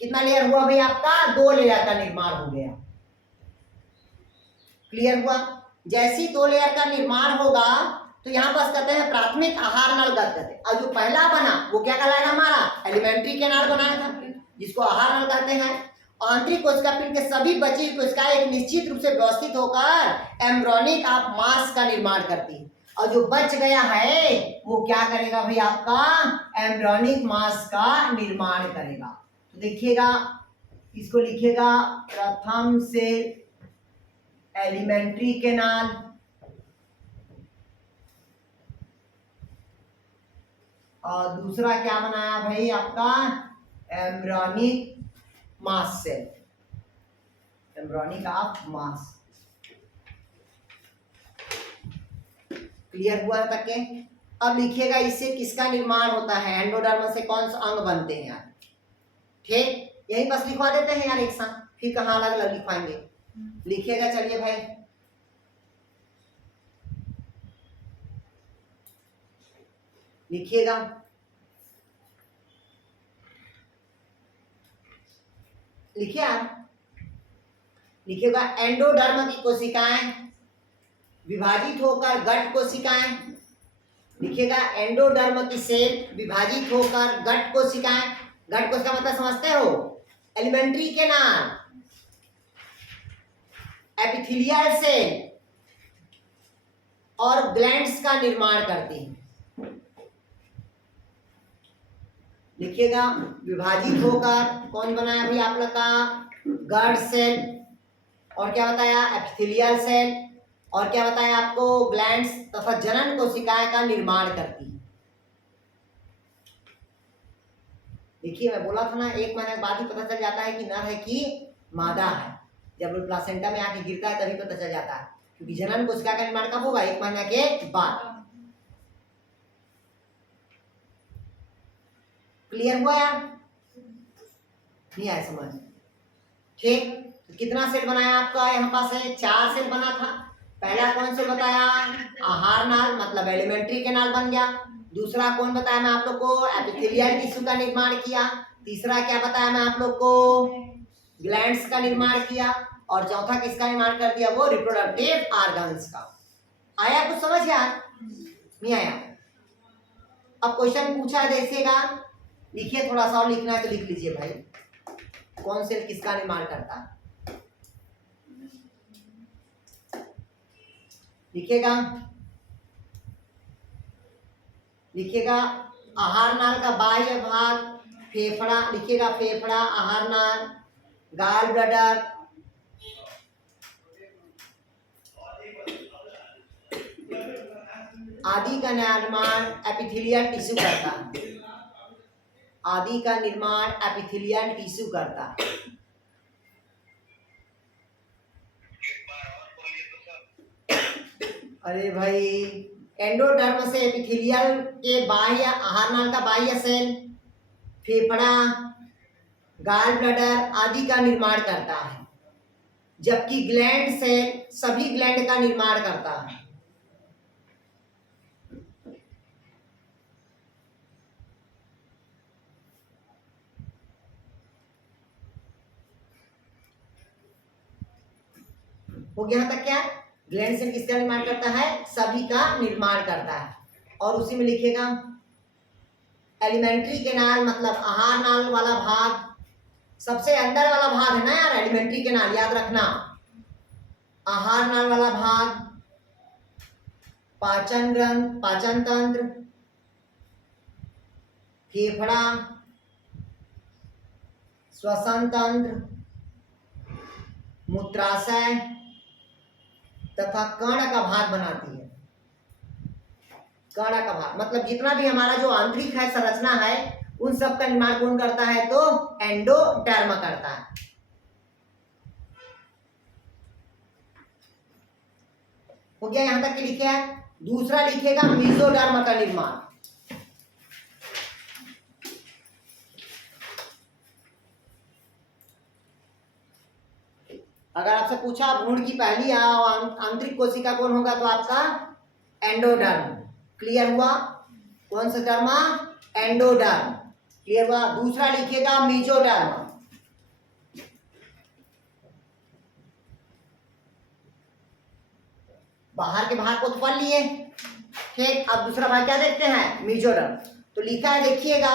कितना लेयर हुआ भाई आपका? 2 लेयर का निर्माण हो गया। क्लियर हुआ? जैसी 2 लेयर का निर्माण होगा तो यहाँ पास कहते हैं प्राथमिक आहार नल कहते हैं। और जो पहला बना वो क्या कहलाएगा? हमारा एलिमेंट्री कैनाल बनाया था, जिसको आहार नल कहते हैं। आंतरिक कोशिका पिंड के सभी बची कोशिकाएं एक निश्चित रूप से व्यवस्थित होकर एम्ब्रियोनिक ऑफ मास का निर्माण करती है। और जो बच गया है वो क्या करेगा भाई? आपका एम्ब्रियोनिक मास का निर्माण करेगा। तो देखिएगा, इसको लिखिएगा प्रथम से एलिमेंट्री कैनाल, और दूसरा क्या बनाया भाई आपका? Embryonic mass cell, embryonic of mass. Clear हुआ तक के? अब लिखिएगा इससे किसका निर्माण होता है? एंडोडर्म से कौन सा अंग बनते हैं यार? ठीक, यही बस लिखवा देते हैं यार एक साथ, फिर कहाँ अलग अलग लिखवाएंगे। लिखिएगा, चलिए भाई, लिखिएगा। लिखिए आप, लिखिएगा एंडोडर्म की कोशिकाएं विभाजित होकर गट कोशिकाएं। लिखिएगा एंडोडर्म की सेल विभाजित होकर गट कोशिकाएं। गट कोशिका मतलब समझते हो? एलिमेंट्री कैनाल, एपिथेलियल सेल और ग्लैंड्स का निर्माण करती है। लिखिएगा विभाजित होकर कौन बनाया भाई आप लोग का? गट सेल, और क्या बताया? एपिथेलियल सेल, और क्या बताया आपको? ग्लैंड्स तथा जनन कोशिकाएं का निर्माण करती है। देखिए मैं बोला था ना, 1 महीने के बाद ही पता चल जाता है कि नर है कि मादा है। जब प्लासेंटा में आके गिरता है तभी पता चल जाता है, क्योंकि जनन कोशिका का निर्माण कब होगा? 1 महीने के बाद। क्लियर हुआ यार? नहीं आया समझ? ठीक, तो कितना सेल बनाया आपका? यहाँ पास है 4 सेल बना था। पहला कौन से बताया? आहार नाल, मतलब एलिमेंट्री कैनाल बन गया। दूसरा कौन बताया मैं आप लोग को? एपिथेलियल टिश्यू का निर्माण किया। तीसरा क्या बताया मैं आप लोग को? ग्लैंड्स का निर्माण किया। और चौथा किसका निर्माण कर दिया? वो रिप्रोडक्टिव ऑर्गन्स का। आया कुछ समझ यार? नहीं आया? अब क्वेश्चन पूछा देखिएगा, लिखिए, थोड़ा सा और लिखना है तो लिख लीजिए भाई, कौन सेल किसका निर्माण करता है। लिखिएगा, लिखिएगा आहार नाल का बाह्य भाग फेफड़ा। लिखिएगा फेफड़ा, आहार नाल, गाल ब्लैडर, आदि का निर्माण एपिथेलियल टिश्यू करता है। आदि का निर्माण एपिथेलियल टिश्यू करता है। अरे भाई, एंडोडर्म से एपिथेलियल के बाह्य आहार नाल का बाह्य सेल फेफड़ा, गाल ब्लैडर आदि का निर्माण करता है, जबकि ग्लैंड सेल सभी ग्लैंड का निर्माण करता है। हो गया तक क्या? ग्लैंड सेल किसका निर्माण करता है? सभी का निर्माण करता है। और उसी में लिखिएगा एलिमेंट्री कैनाल मतलब आहार नाल वाला भाग, सबसे अंदर वाला भाग है ना यार एलिमेंट्री कैनाल, याद रखना। आहार नाल वाला भाग, पाचन ग्रंथ, पाचन तंत्र, फेफड़ा, श्वसन तंत्र, मूत्राशय तथा कर्ण का भाग बनाती है। कर्ण का भाग मतलब जितना भी हमारा जो आंतरिक है संरचना है उन सब का निर्माण कौन करता है? तो एंडोडर्म करता है। हो गया यहां तक के लिखे है। दूसरा लिखेगा मेसोडर्म का निर्माण। अगर आपसे पूछा भ्रूण की पहली आंतरिक कोशिका कौन होगा तो आपका एंडोडर्म। क्लियर हुआ? कौन सा डर्मा? एंडोडर्म। क्लियर हुआ? दूसरा लिखेगा मेसोडर्म। बाहर के भाग को तो पढ़ लिए, ठीक। अब दूसरा भाग क्या देखते हैं? मेसोडर्म। तो लिखा है देखिएगा,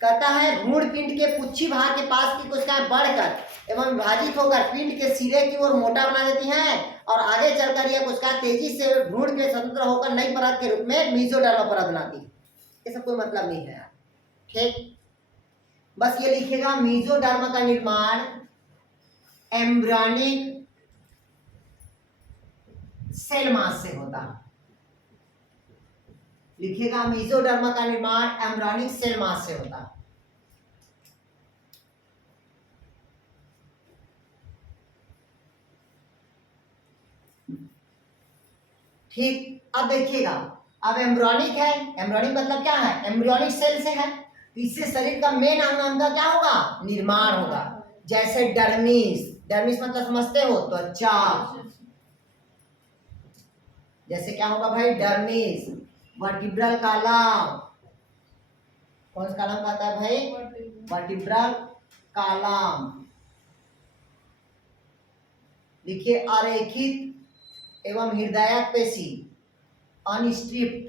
कहता है भ्रूण पिंड के पुच्छी भाग के पास की कोशिकाएं बढ़कर एवं विभाजित होकर पिंड के सिरे की ओर मोटा बना देती हैं और आगे चलकर यह कोशिका तेजी से भ्रूण के स्वतंत्र होकर नई परत के रूप में मेसोडर्म परत बनाती है। इसका कोई मतलब नहीं है यार, ठीक। बस ये लिखेगा मेसोडर्म का निर्माण एम्ब्रियोनिक सेल मास से होता है। लिखेगा मेसोडर्म का निर्माण एम्ब्रियोनिक सेल मास से होता है। ठीक। अब देखिएगा, अब एम्ब्रियोनिक है, एम्ब्रियोनिक मतलब क्या है? एम्ब्रियोनिक सेल से है, तो इससे शरीर का मेन अंग का क्या होगा? निर्माण होगा। जैसे डर्मिस, डर्मिस मतलब समझते हो? त्वचा। जैसे क्या होगा भाई? डर्मिस। वर्टिब्रल कॉलम, कौन सा कॉलम कहता है भाई? Vertebral column. देखिए अरेखित एवं हृदयक पेशी, अनस्ट्रिप्ड,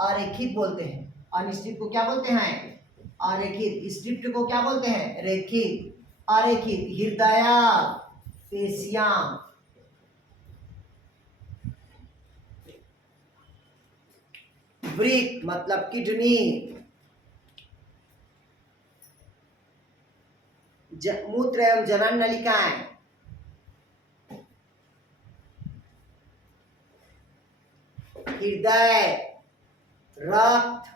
अरेखित बोलते हैं। अनस्ट्रिप्ड को क्या बोलते हैं? अरेखित। स्ट्रिप्ड को क्या बोलते हैं? रेखित। अरेखित हृदयक पेशियां। वृक्क मतलब किडनी। मूत्र एवं जनन नलिकाएं, हृदय, रक्त,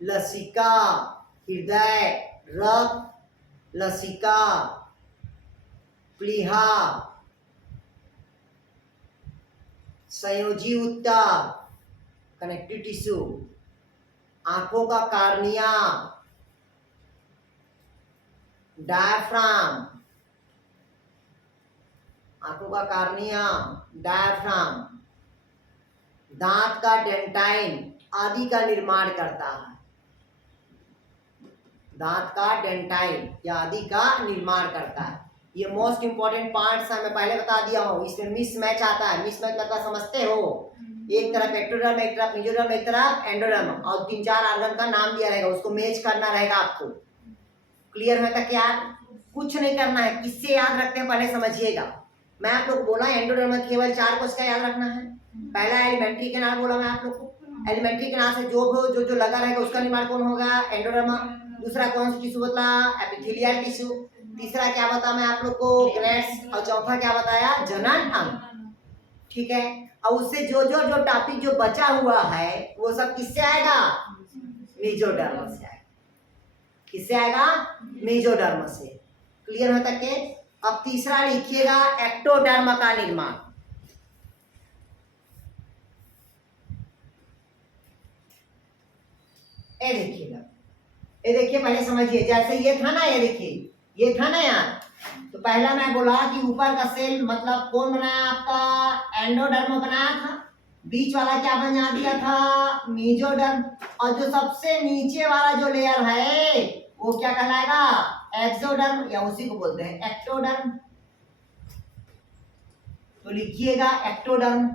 लसिका, हृदय, रक्त, लसिका, प्लीहा, संयोजी ऊतक, कनेक्टिव टिश्यू, आंखों का कार्निया, डायफ्राम, आंखों का कार्निया, डायफ्राम, दांत का डेंटाइन आदि का निर्माण करता है। दांत का डेंटाइन या आदि का निर्माण करता है। ये मोस्ट इंपॉर्टेंट पार्ट्स है, मैं पहले बता दिया हूँ। इसमें मिसमैच आता है। मिसमैच मतलब समझते हो? एक तरफ एक्टोडर्म, एक तरफ मेसोडर्म, एक तरफ एंडोडर्म और 3-4 ऑर्गन का नाम दिया रहेगा, उसको मैच करना रहेगा आपको। क्लियर है तक यार? कुछ नहीं करना है। किससे याद रखते हैं पहले समझिएगा। मैं आप लोग बोला एंडोडर्म में केवल 4 कोशिका याद रखना है। पहला एलिमेंट्री कैनाल बोला मैं आप लोग को। एलिमेंट्री कैनाल से जो लगा रहेगा उसका निर्माण कौन होगा? एंडोडर्म। दूसरा कौन सा टिश्यू बतला? Epithelial tissue. तीसरा क्या बताया मैं आप लोग को? ग्लैंड्स। और चौथा क्या बताया? जनन अंग। ठीक है। और उससे जो जो जो टॉपिक जो बचा हुआ है वो सब किससे आएगा? मेसोडर्म से आएगा। किससे आएगा? मेसोडर्म से। क्लियर है तक के? अब तीसरा लिखिएगा एक्टोडर्म का निर्माण। ये देखिएगा, ये देखिए, पहले समझिए। जैसे ये था ना, ये देखिए, ये था ना यार, तो पहला मैं बोला कि ऊपर का सेल मतलब कौन बनाया आपका? एंडोडर्म बनाया था। बीच वाला क्या बना दिया था? मेसोडर्म। और जो सबसे नीचे वाला जो लेयर है वो क्या कहलाएगा? एक्सोडर्म, या उसी को बोलते हैं एक्टोडर्म। तो लिखिएगा एक्टोडर्म।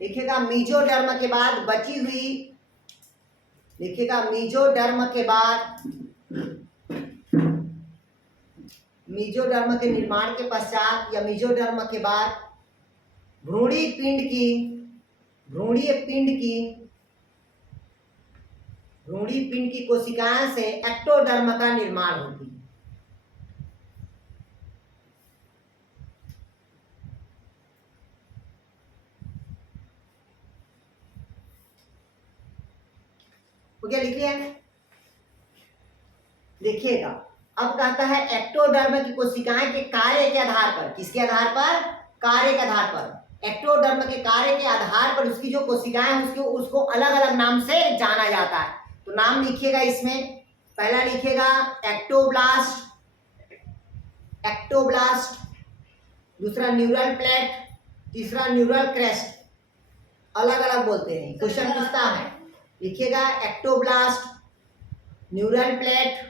लिखिएगा मेसोडर्म के बाद बची हुई, लिखिएगा मेसोडर्म के बाद, मेसोडर्म के निर्माण के पश्चात या मेसोडर्म के बाद भ्रूणीय पिंड की, भ्रूणीय पिंड की, भ्रूणीय पिंड की कोशिकाएं से एक्टोडर्म का निर्माण होती है। हो गया? लिख लिया? देखिएगा, अब कहता है एक्टोडर्म की कोशिकाएं के कार्य के आधार पर। किसके आधार पर? कार्य के आधार पर। एक्टोडर्म के कार्य के आधार पर उसकी जो कोशिकाएं हैं उसको अलग अलग नाम से जाना जाता है। तो नाम लिखिएगा इसमें। पहला लिखिएगा एक्टोब्लास्ट, एक्टोब्लास्ट। दूसरा न्यूरल प्लेट, तीसरा न्यूरल क्रेस्ट। अलग अलग बोलते हैं, क्वेश्चन पूछता है। लिखिएगा एक्टोब्लास्ट, न्यूरल प्लेट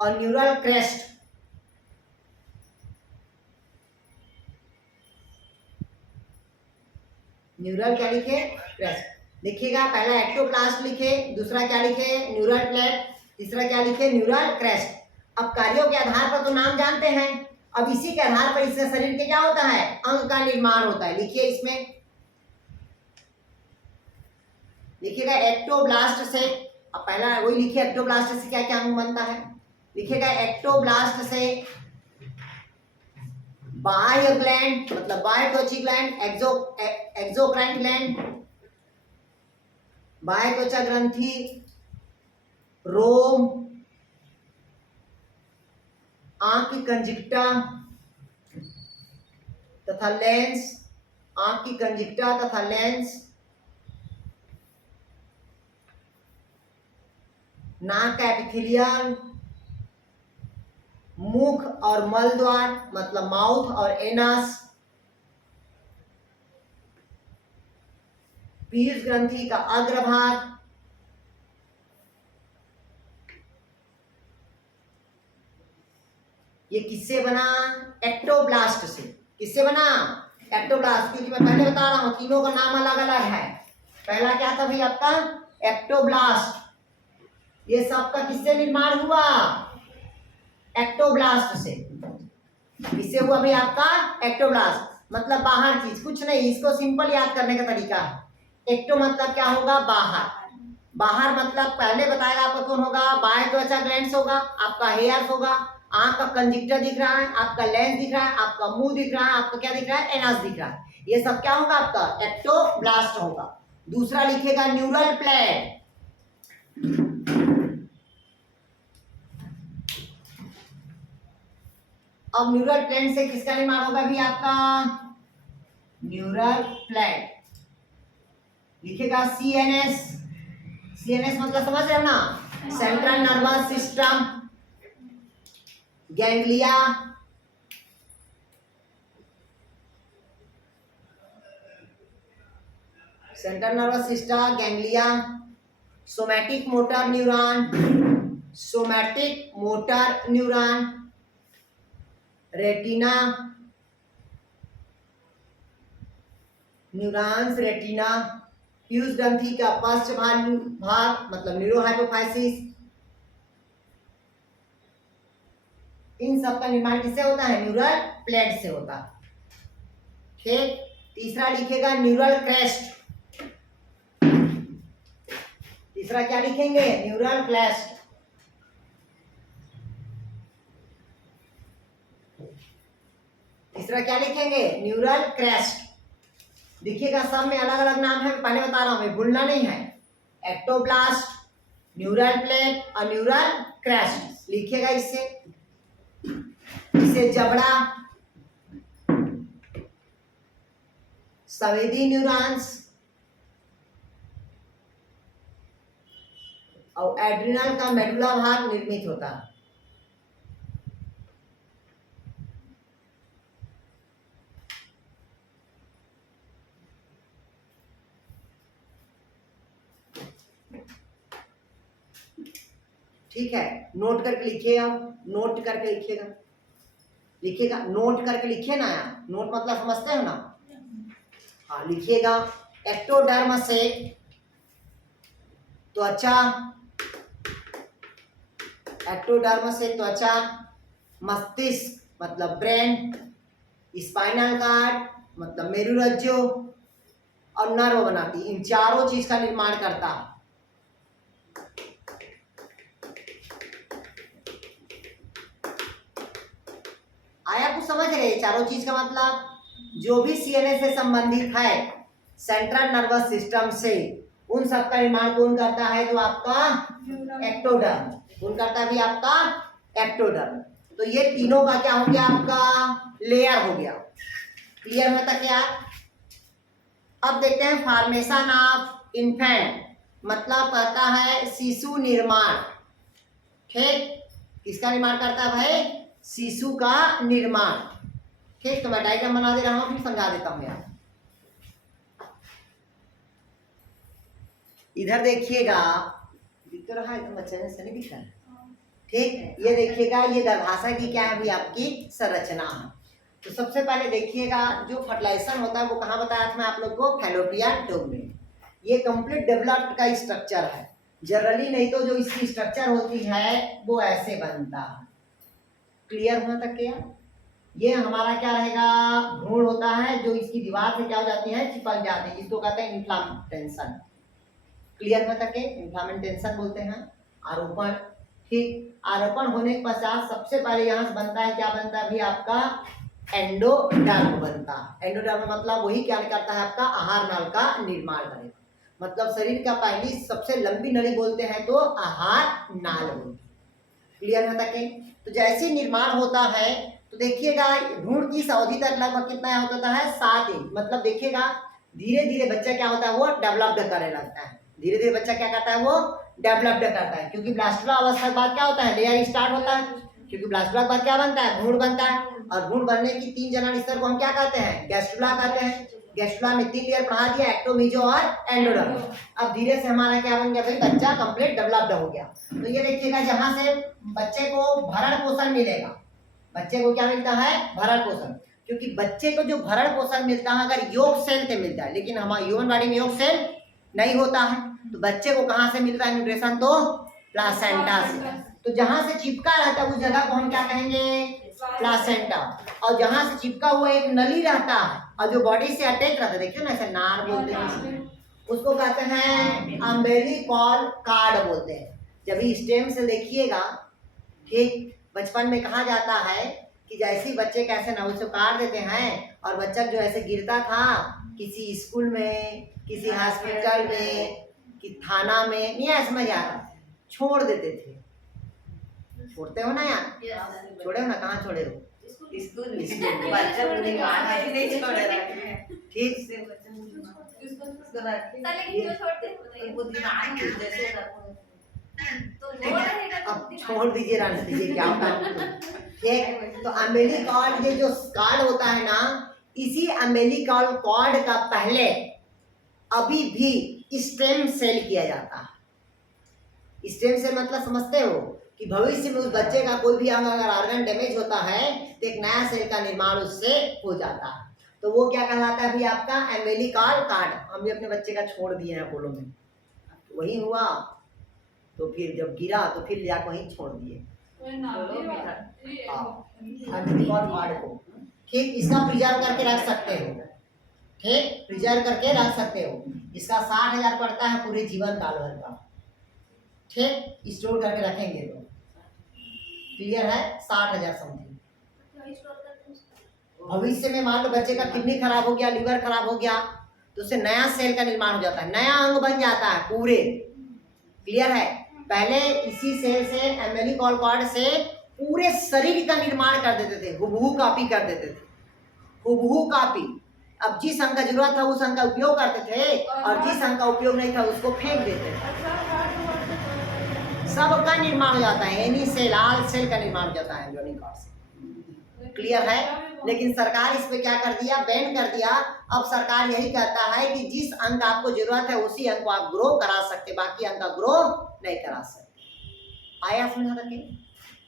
और न्यूरल क्रेस्ट। न्यूरल क्या लिखे? क्रेस्ट। लिखिएगा, पहला एक्टोप्लास्ट लिखे, दूसरा क्या लिखे? न्यूरल प्लेट, तीसरा क्या लिखे? Neural crest. अब कार्यों के आधार पर तो नाम जानते हैं, अब इसी के आधार पर इससे शरीर के क्या होता है? अंग का निर्माण होता है। लिखिए इसमें, लिखिएगा एक्टोब्लास्ट से। अब पहला वही लिखिए, एक्टोब्लास्ट से क्या क्या अंग बनता है। लिखिएगा एक्टोब्लास्ट से बाह्य ग्लैंड मतलब बाह्य त्वचा ग्लैंड, एक्सोक्राइन ग्लैंड, बाह्य त्वचा ग्रंथि, रोम, आंख की कंजक्टा तथा लेंस, आंख की कंजक्टा तथा लेंस, नाक का एपिथेलियम, मुख और मल द्वार मतलब माउथ और एनस, पीयूष ग्रंथि का अग्रभाग, ये किससे बना? एक्टोब्लास्ट से। किससे बना? एक्टोब्लास्ट। क्योंकि मैं पहले बता रहा हूं तीनों का नाम अलग अलग है। पहला क्या था भाई आपका? एक्टोब्लास्ट। ये सबका किससे निर्माण हुआ? एक्टोब्लास्ट से। किससे हुआ भाई आपका? एक्टोब्लास्ट। मतलब बाहर चीज, कुछ नहीं, इसको सिंपल याद करने का तरीका है। एक्टो मतलब क्या होगा? बाहर। बाहर मतलब पहले बताएगा आपका कौन होगा? बाह्य त्वचा ग्लैंड्स होगा, आपका हेयर्स होगा, आंख का कंजक्टर दिख रहा है, आपका लेंस दिख रहा है, आपका मुंह दिख रहा है, आपका क्या दिख रहा है? एनस दिख रहा है। ये सब क्या होगा? आपका एक्टोब्लास्ट होगा। दूसरा लिखेगा न्यूरल प्लेट। अब न्यूरल प्लेट से किसका निर्माण होगा भी आपका? Neural plate. लिखेगा सीएनएस। सीएनएस मतलब समझ रहे हो ना? Central nervous system, ganglia, central nervous system, ganglia, somatic motor neuron, somatic motor neuron, retina, neurons retina, Piyush ग्रंथि का पश्च भाग मतलब न्यूरोहाइपोफाइसिस। इन सब का निर्माण किससे होता है? न्यूरल प्लेट से होता है। ठीक। तीसरा लिखेगा न्यूरल क्रेस्ट। तीसरा क्या लिखेंगे? Neural crest. तीसरा क्या लिखेंगे? Neural crest. देखिएगा सब में अलग अलग नाम है, पहले बता रहा हूं मैं, भूलना नहीं है। एक्टोब्लास्ट, न्यूरल प्लेट और न्यूरल क्रैश लिखिएगा इससे। इसे जबड़ा, संवेदी न्यूरॉन्स और एड्रिनल का मेडुला भाग निर्मित होता है। ठीक है, नोट करके लिखिएगा, नोट करके लिखिएगा, लिखिएगा नोट करके लिखिए ना यार, नोट मतलब समझते हो ना। हाँ लिखिएगा, एक्टोडर्म से त्वचा, एक्टोडर्म से त्वचा, मस्तिष्क मतलब ब्रेन, स्पाइनल कार्ड मतलब मेरुरज्जु और नर्व बनाती, इन चारों चीज का निर्माण करता है। आया कुछ समझ रहे? चारों चीज का मतलब जो भी सीएनए से संबंधित है सेंट्रल नर्वस सिस्टम से, उन सब का निर्माण कौन करता है? तो आपका एक्टोडर्म। कौन करता है भी? आपका एक्टोडर्म। तो ये तीनों का क्या हो गया? आपका लेयर हो गया। क्लियर है तक क्या? अब देखते हैं फॉर्मेशन ऑफ इन्फेंट, मतलब कहता है शिशु निर्माण। ठीक, किसका निर्माण करता है भाई? शिशु का निर्माण। ठीक, तो मैं डायग्राम बना दे रहा हूं, फिर समझा देता हूं यार। इधर देखिएगा, दिख तो रहा है तो बच्चे से नहीं दिख रहा है। ठीक, ये देखिएगा, ये गर्भाशय की क्या है भी? आपकी संरचना है। तो सबसे पहले देखिएगा, जो फर्टिलाइजेशन होता है वो कहाँ बताया था मैं आप लोग को? फैलोपियन ट्यूब में। ये कंप्लीट डेवलप्ड का स्ट्रक्चर है। जनरली नहीं तो जो इसकी स्ट्रक्चर होती है वो ऐसे बनता है। क्लियर हुआ तक क्या? ये हमारा क्या रहेगा? भ्रूण होता है, जो इसकी दीवार से क्या हो जाती है? चिपक जाती है, जिसको कहते हैं इन्फ्लामेंटेशन। क्लियर हुआ तक? इन्फ्लामेंटेशन बोलते हैं आरोपण। ठीक, आरोपण होने के पश्चात सबसे पहले यहाँ से बनता है, क्या बनता है भी? आपका एंडोडर्म बनता है। एंडोडर्म मतलब वही क्या करता है? आपका आहार नाल का निर्माण करेगा। मतलब शरीर का पहली सबसे लंबी नली बोलते हैं तो आहार नाल बोलते हैं। क्लियर है तक? तो जैसे निर्माण होता है तो देखिएगा, भ्रूण की अवधि तक लगभग कितना होता है? 7 इंच। मतलब देखिएगा धीरे धीरे बच्चा क्या होता है? वो डेवलप्ड करने लगता है। धीरे धीरे बच्चा क्या करता है? वो डेवलप्ड करता है, क्योंकि ब्लास्टुला अवस्था के बाद क्या होता है? लेयर स्टार्ट होता है। क्योंकि ब्लास्टुला के बाद क्या बनता है? भ्रूण बनता है। और भ्रूण बनने की 3 जनन स्तर को हम क्या कहते हैं? गैस्ट्रुला कहते हैं। गैस्ट्रुला में 3 लेयर पढ़ा दिया, एक्टो, मीजो और एंडोडर्म। अब धीरे से हमारा क्या बन गया भाई? बच्चा कंप्लीट डेवलप्ड हो गया। तो ये देखिएगा, जहां से बच्चे को भरण पोषण मिलेगा, बच्चे को क्या मिलता है? भरण पोषण। क्योंकि बच्चे को जो भरण पोषण मिलता है अगर योग सेल से मिलता है, लेकिन हमारे ह्यूमन बॉडी में योग सेल नहीं होता है, तो बच्चे को कहां से मिलता है न्यूट्रिशन? तो प्लासेंटा से। तो जहां से चिपका रहता है उस जगह को हम क्या कहेंगे? प्लासेंटा। और जहां से चिपका हुआ एक नली रहता है और जो बॉडी से अटैच रहता है, देखिए ना, ऐसे नार बोलते हैं उसको, कहते हैं अम्बिलिकल कार्ड बोलते हैं। जब भी स्टेम से देखिएगा, ठीक, बचपन में कहा जाता है कि जैसे बच्चे कैसे ना उसको काट देते हैं और बच्चा जो ऐसे गिरता था किसी स्कूल में, किसी हॉस्पिटल में, कि थाना में, नहीं है समझ आ रहा, छोड़ देते थे। छोड़ते हो ना यार? छोड़े हो ना? कहाँ छोड़े हो? स्कूल बच्चा नहीं छोड़ रहा। ठीक, अब छोड़ दीजिए, रहने दीजिए, क्या होता है। ठीक, तो अम्बिलिकल ये जो कार्ड होता है ना, इसी अम्बिलिकल कॉर्ड का पहले अभी भी स्टेम सेल किया जाता है। स्टेम सेल मतलब समझते हो कि भविष्य में उस बच्चे का कोई भी अंग अगर ऑर्गन डैमेज होता है तो एक नया सेल का निर्माण उससे हो जाता है। तो वो क्या कहलाता है भी? आपका अम्बिलिकल कार्ड। हम भी अपने बच्चे का छोड़ दिए हैं अपोलो में, तो वही हुआ। तो फिर जब गिरा तो फिर जाकर वहीं छोड़ दिए अम्बिलिकल कार्ड को। ठीक, इसका प्रिजर्व करके रख सकते हो। ठीक, प्रिजर्व करके रख सकते हो। इसका 60,000 पड़ता है पूरे जीवन काल भर का। ठीक, स्टोर करके रखेंगे तो क्लियर है? 60,000 समथिंग। भविष्य में मान लो बच्चे का किडनी खराब हो गया, लीवर खराब हो गया, तो उससे नया सेल का निर्माण हो जाता है, नया अंग बन जाता है पूरे। क्लियर है? पहले इसी सेल से अम्बिलिकल कॉर्ड से पूरे शरीर का निर्माण कर देते थे, हुबहू कॉपी कर देते थे, हुबहू कॉपी। अब जिस अंग का जरूरत था उस अंग का उपयोग करते थे, और जिस अंग का उपयोग नहीं था उसको फेंक देते थे। सबका निर्माण हो जाता है, एनी सेल, ऑल सेल का निर्माण हो जाता है एम्ब्रियोनिक कॉर्ड से। क्लियर है? लेकिन सरकार इस पे क्या कर दिया, बैन कर दिया। अब सरकार यही कहता है कि जिस अंग आपको जरूरत है उसी अंग को आप ग्रो करा सकते, बाकी अंग का ग्रो नहीं करा सकते। आया समझा तक?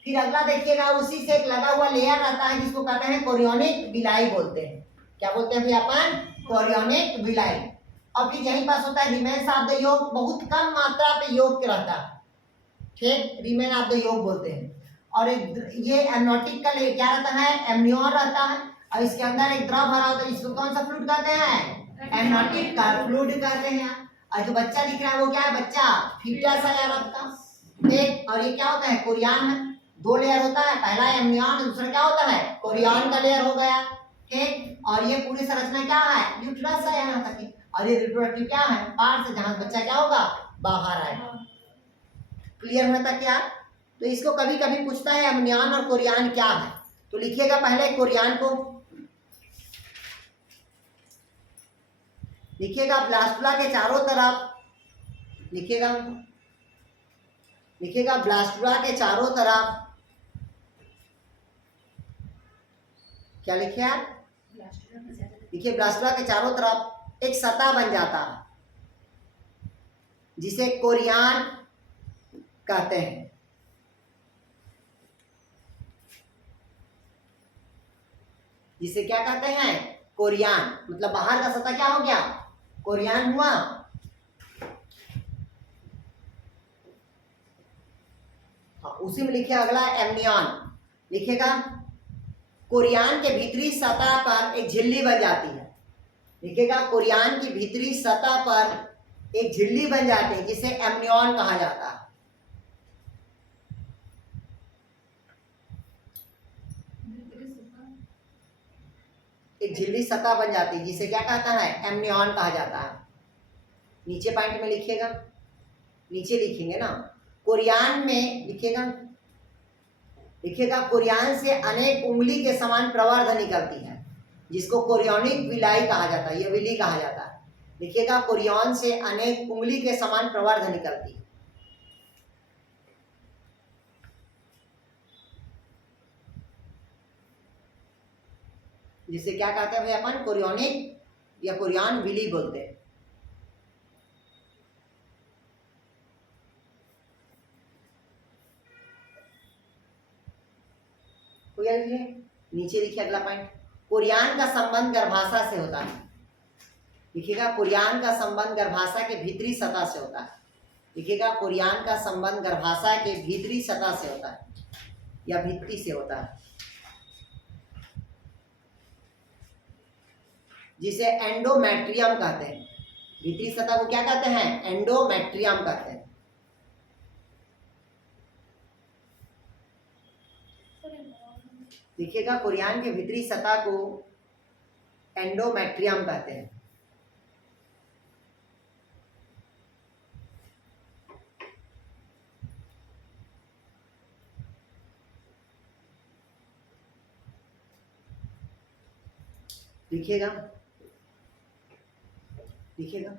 फिर अगला देखिएगा, उसी से एक लगा हुआ लेयर रहता है जिसको कहते हैं कोरियोनिक विलाई बोलते हैं। क्या बोलते हैं भैया अपन? Chorionic villi. और फिर यहीं पास होता है रिमेन्स ऑफ द योग, बहुत कम मात्रा पे योग के रहता है, ठीक, रिमेन ऑफ द योग बोलते हैं। और ये एमनियोटिक का क्या रहता है, एमनियोन रहता है, और इसके अंदर एक द्रव भरा होता है, इसको कौन सा फ्लूइड कहते हैं? एमनियोटिक का फ्लूइड कहते हैं। और जो बच्चा दिख रहा है वो क्या है? बच्चा फीटा सा लेयर रखता है, ठीक। और ये क्या होता है? कोरियान है। दो लेयर होता है, पहला एमनियोन, दूसरा क्या होता है? कोरियान का लेयर हो गया, ठीक। और ये पूरी संरचना क्या है? यूट्रस है यहाँ तक। और ये रिप्रोडक्टिव क्या है? पार्ट से, जहाँ बच्चा क्या होगा? बाहर आएगा। क्लियर होता क्या? तो इसको कभी कभी पूछता है एमनियन और कोरियान क्या है, तो लिखिएगा पहले कोरियान को, लिखिएगा ब्लास्टुला के चारों तरफ, लिखिएगा, लिखिएगा ब्लास्टुला के चारों तरफ, क्या लिखे आप? लिखिए ब्लास्टुला के चारों तरफ एक सतह बन जाता है जिसे कोरियान कहते हैं। जिसे क्या कहते हैं? कोरियान। मतलब बाहर का सतह क्या हो गया? कोरियान हुआ। हाँ, उसी में लिखिए अगला एमनियन, लिखिएगा कोरियान के भीतरी सतह पर एक झिल्ली बन जाती है, लिखिएगा कोरियान की भीतरी सतह पर एक झिल्ली बन जाती है जिसे एमनियन कहा जाता है। एक झिल्ली सतह बन जाती है जिसे क्या कहता है? एमनियन कहा जाता है। नीचे पॉइंट में लिखिएगा, नीचे लिखेंगे ना, कोरियान में लिखिएगा, लिखिएगा कोरियान से अनेक उंगली के समान प्रवर्ध निकलती है जिसको कोरियोनिक विलाई कहा जाता है, यह विली कहा जाता है। लिखिएगा कोरियन से अनेक उंगली के समान प्रवर्ध निकलती है। जिसे क्या कहते हैं भाई अपन? कोरियोनिक या कोरियान विली बोलते हैं। नीचे लिखिए अगला पॉइंट, कोरियान का संबंध गर्भाशय से होता है। लिखिएगा कोरियान का संबंध गर्भाशय के भीतरी सतह से होता है। लिखिएगा कोरियान का संबंध गर्भाशय के भीतरी सतह से होता है या भित्ति से होता है, जिसे एंडोमेट्रियम कहते हैं। भीतरी सतह को क्या कहते हैं? एंडोमेट्रियम कहते हैं। देखिएगा कोरियान के भीतरी सतह को एंडोमेट्रियम कहते हैं। लिखिएगा, लिखिएगा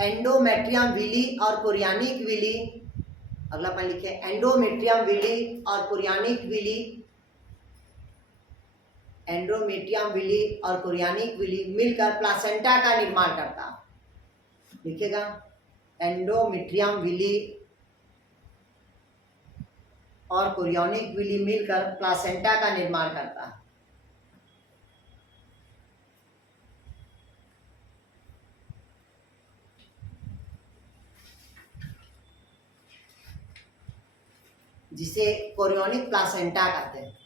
एंडोमेट्रियम विली और कोरियानिक विली। अगला पॉइंट लिखिए एंडोमेट्रियम विली और कोरियानिक विली। एंडोमेट्रियम विली और कोरियानिक विली मिलकर प्लासेंटा का निर्माण करता है। लिखिएगा एंडोमेट्रियम विली और कोरियोनिक विली मिलकर प्लासेंटा का निर्माण करता है। जिसे कोरियोनिक प्लासेंटा कहते हैं।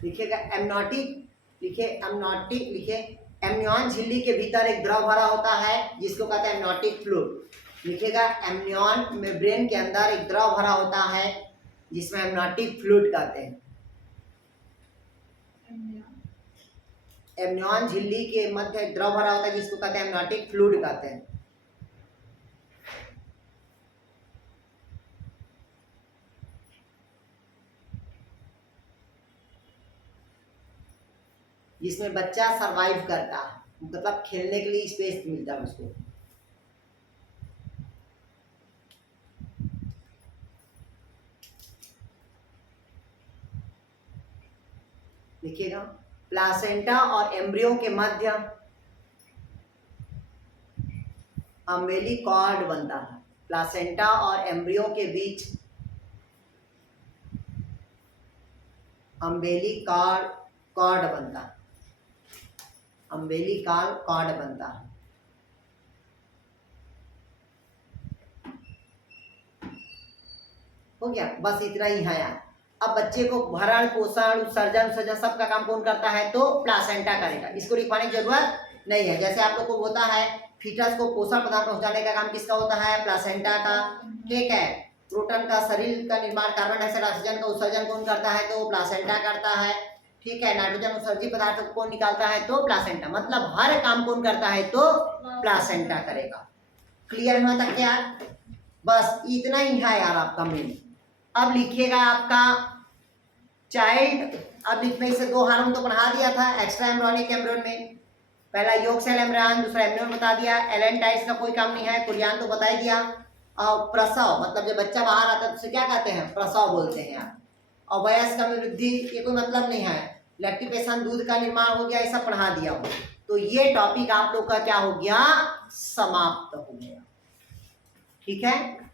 लिखिएगा एमनोटिक, लिखिए एमनोटिक, लिखिए एमनियन झिल्ली के भीतर एक द्रव भरा होता है जिसको कहते हैं एमनियोटिक फ्लूइड। लिखिएगा, एमनियन मेम्ब्रेन के अंदर एक द्रव भरा होता है जिसमें एमनियोटिक फ्लूइड कहते हैं। एमनियन झिल्ली के मध्य एक द्रव भरा होता है जिसको कहते हैं एमनियोटिक फ्लूइड कहते हैं। जिसमें बच्चा सरवाइव करता है, मतलब खेलने के लिए स्पेस मिलता है उसको। देखिएगा, प्लासेंटा और एम्ब्रियो के मध्य अम्बिलिकॉर्ड बनता है। प्लासेंटा और एम्ब्रियो के बीच अम्बिलिकल कॉर्ड बनता है। अम्बिलिकल कॉर्ड बनता है। हो गया, बस इतना ही है यार। अब बच्चे को भरण पोषण उत्सर्जन सबका काम कौन करता है? तो प्लासेंटा करेगा। इसको लिखवाने की जरूरत नहीं है। जैसे आप लोग को होता है फीटस को पोषण प्रदान पहुंचाने का काम किसका होता है? प्लासेंटा का। ठीक है, प्रोटॉन का शरीर का निर्माण, कार्बन डाइऑक्साइड ऑक्सीजन का उत्सर्जन कौन करता है? तो प्लासेंटा करता है। ठीक है, नाइट्रोजन उत्सर्जित पदार्थों को कौन निकालता है? तो प्लासेंटा। मतलब हर काम कौन करता है? तो प्लासेंटा करेगा। क्लियर हुआ तक यार? बस इतना ही है यार आपका मेन। अब लिखिएगा आपका चाइल्ड। अब लिखने से दो हार्मोन तो पढ़ा दिया था एक्स्ट्रा एम्ब्रियोनिक एम्ब्रियन में। पहला योग सेल एम्ब्रियन, दूसरा एम्ब्रियन बता दिया। एलेंटाइड्स का कोई काम नहीं है। कुरियन तो बता ही दिया। और प्रसव, मतलब जब बच्चा बाहर आता है तो उसे क्या कहते हैं? प्रसव बोलते हैं यार। और वयस्क में वृद्धि, ये कोई मतलब नहीं है। लैक्टिवेशन, दूध का निर्माण हो गया, ये सब पढ़ा दिया हो। तो ये टॉपिक आप लोग का क्या हो गया? समाप्त हो गया। ठीक है।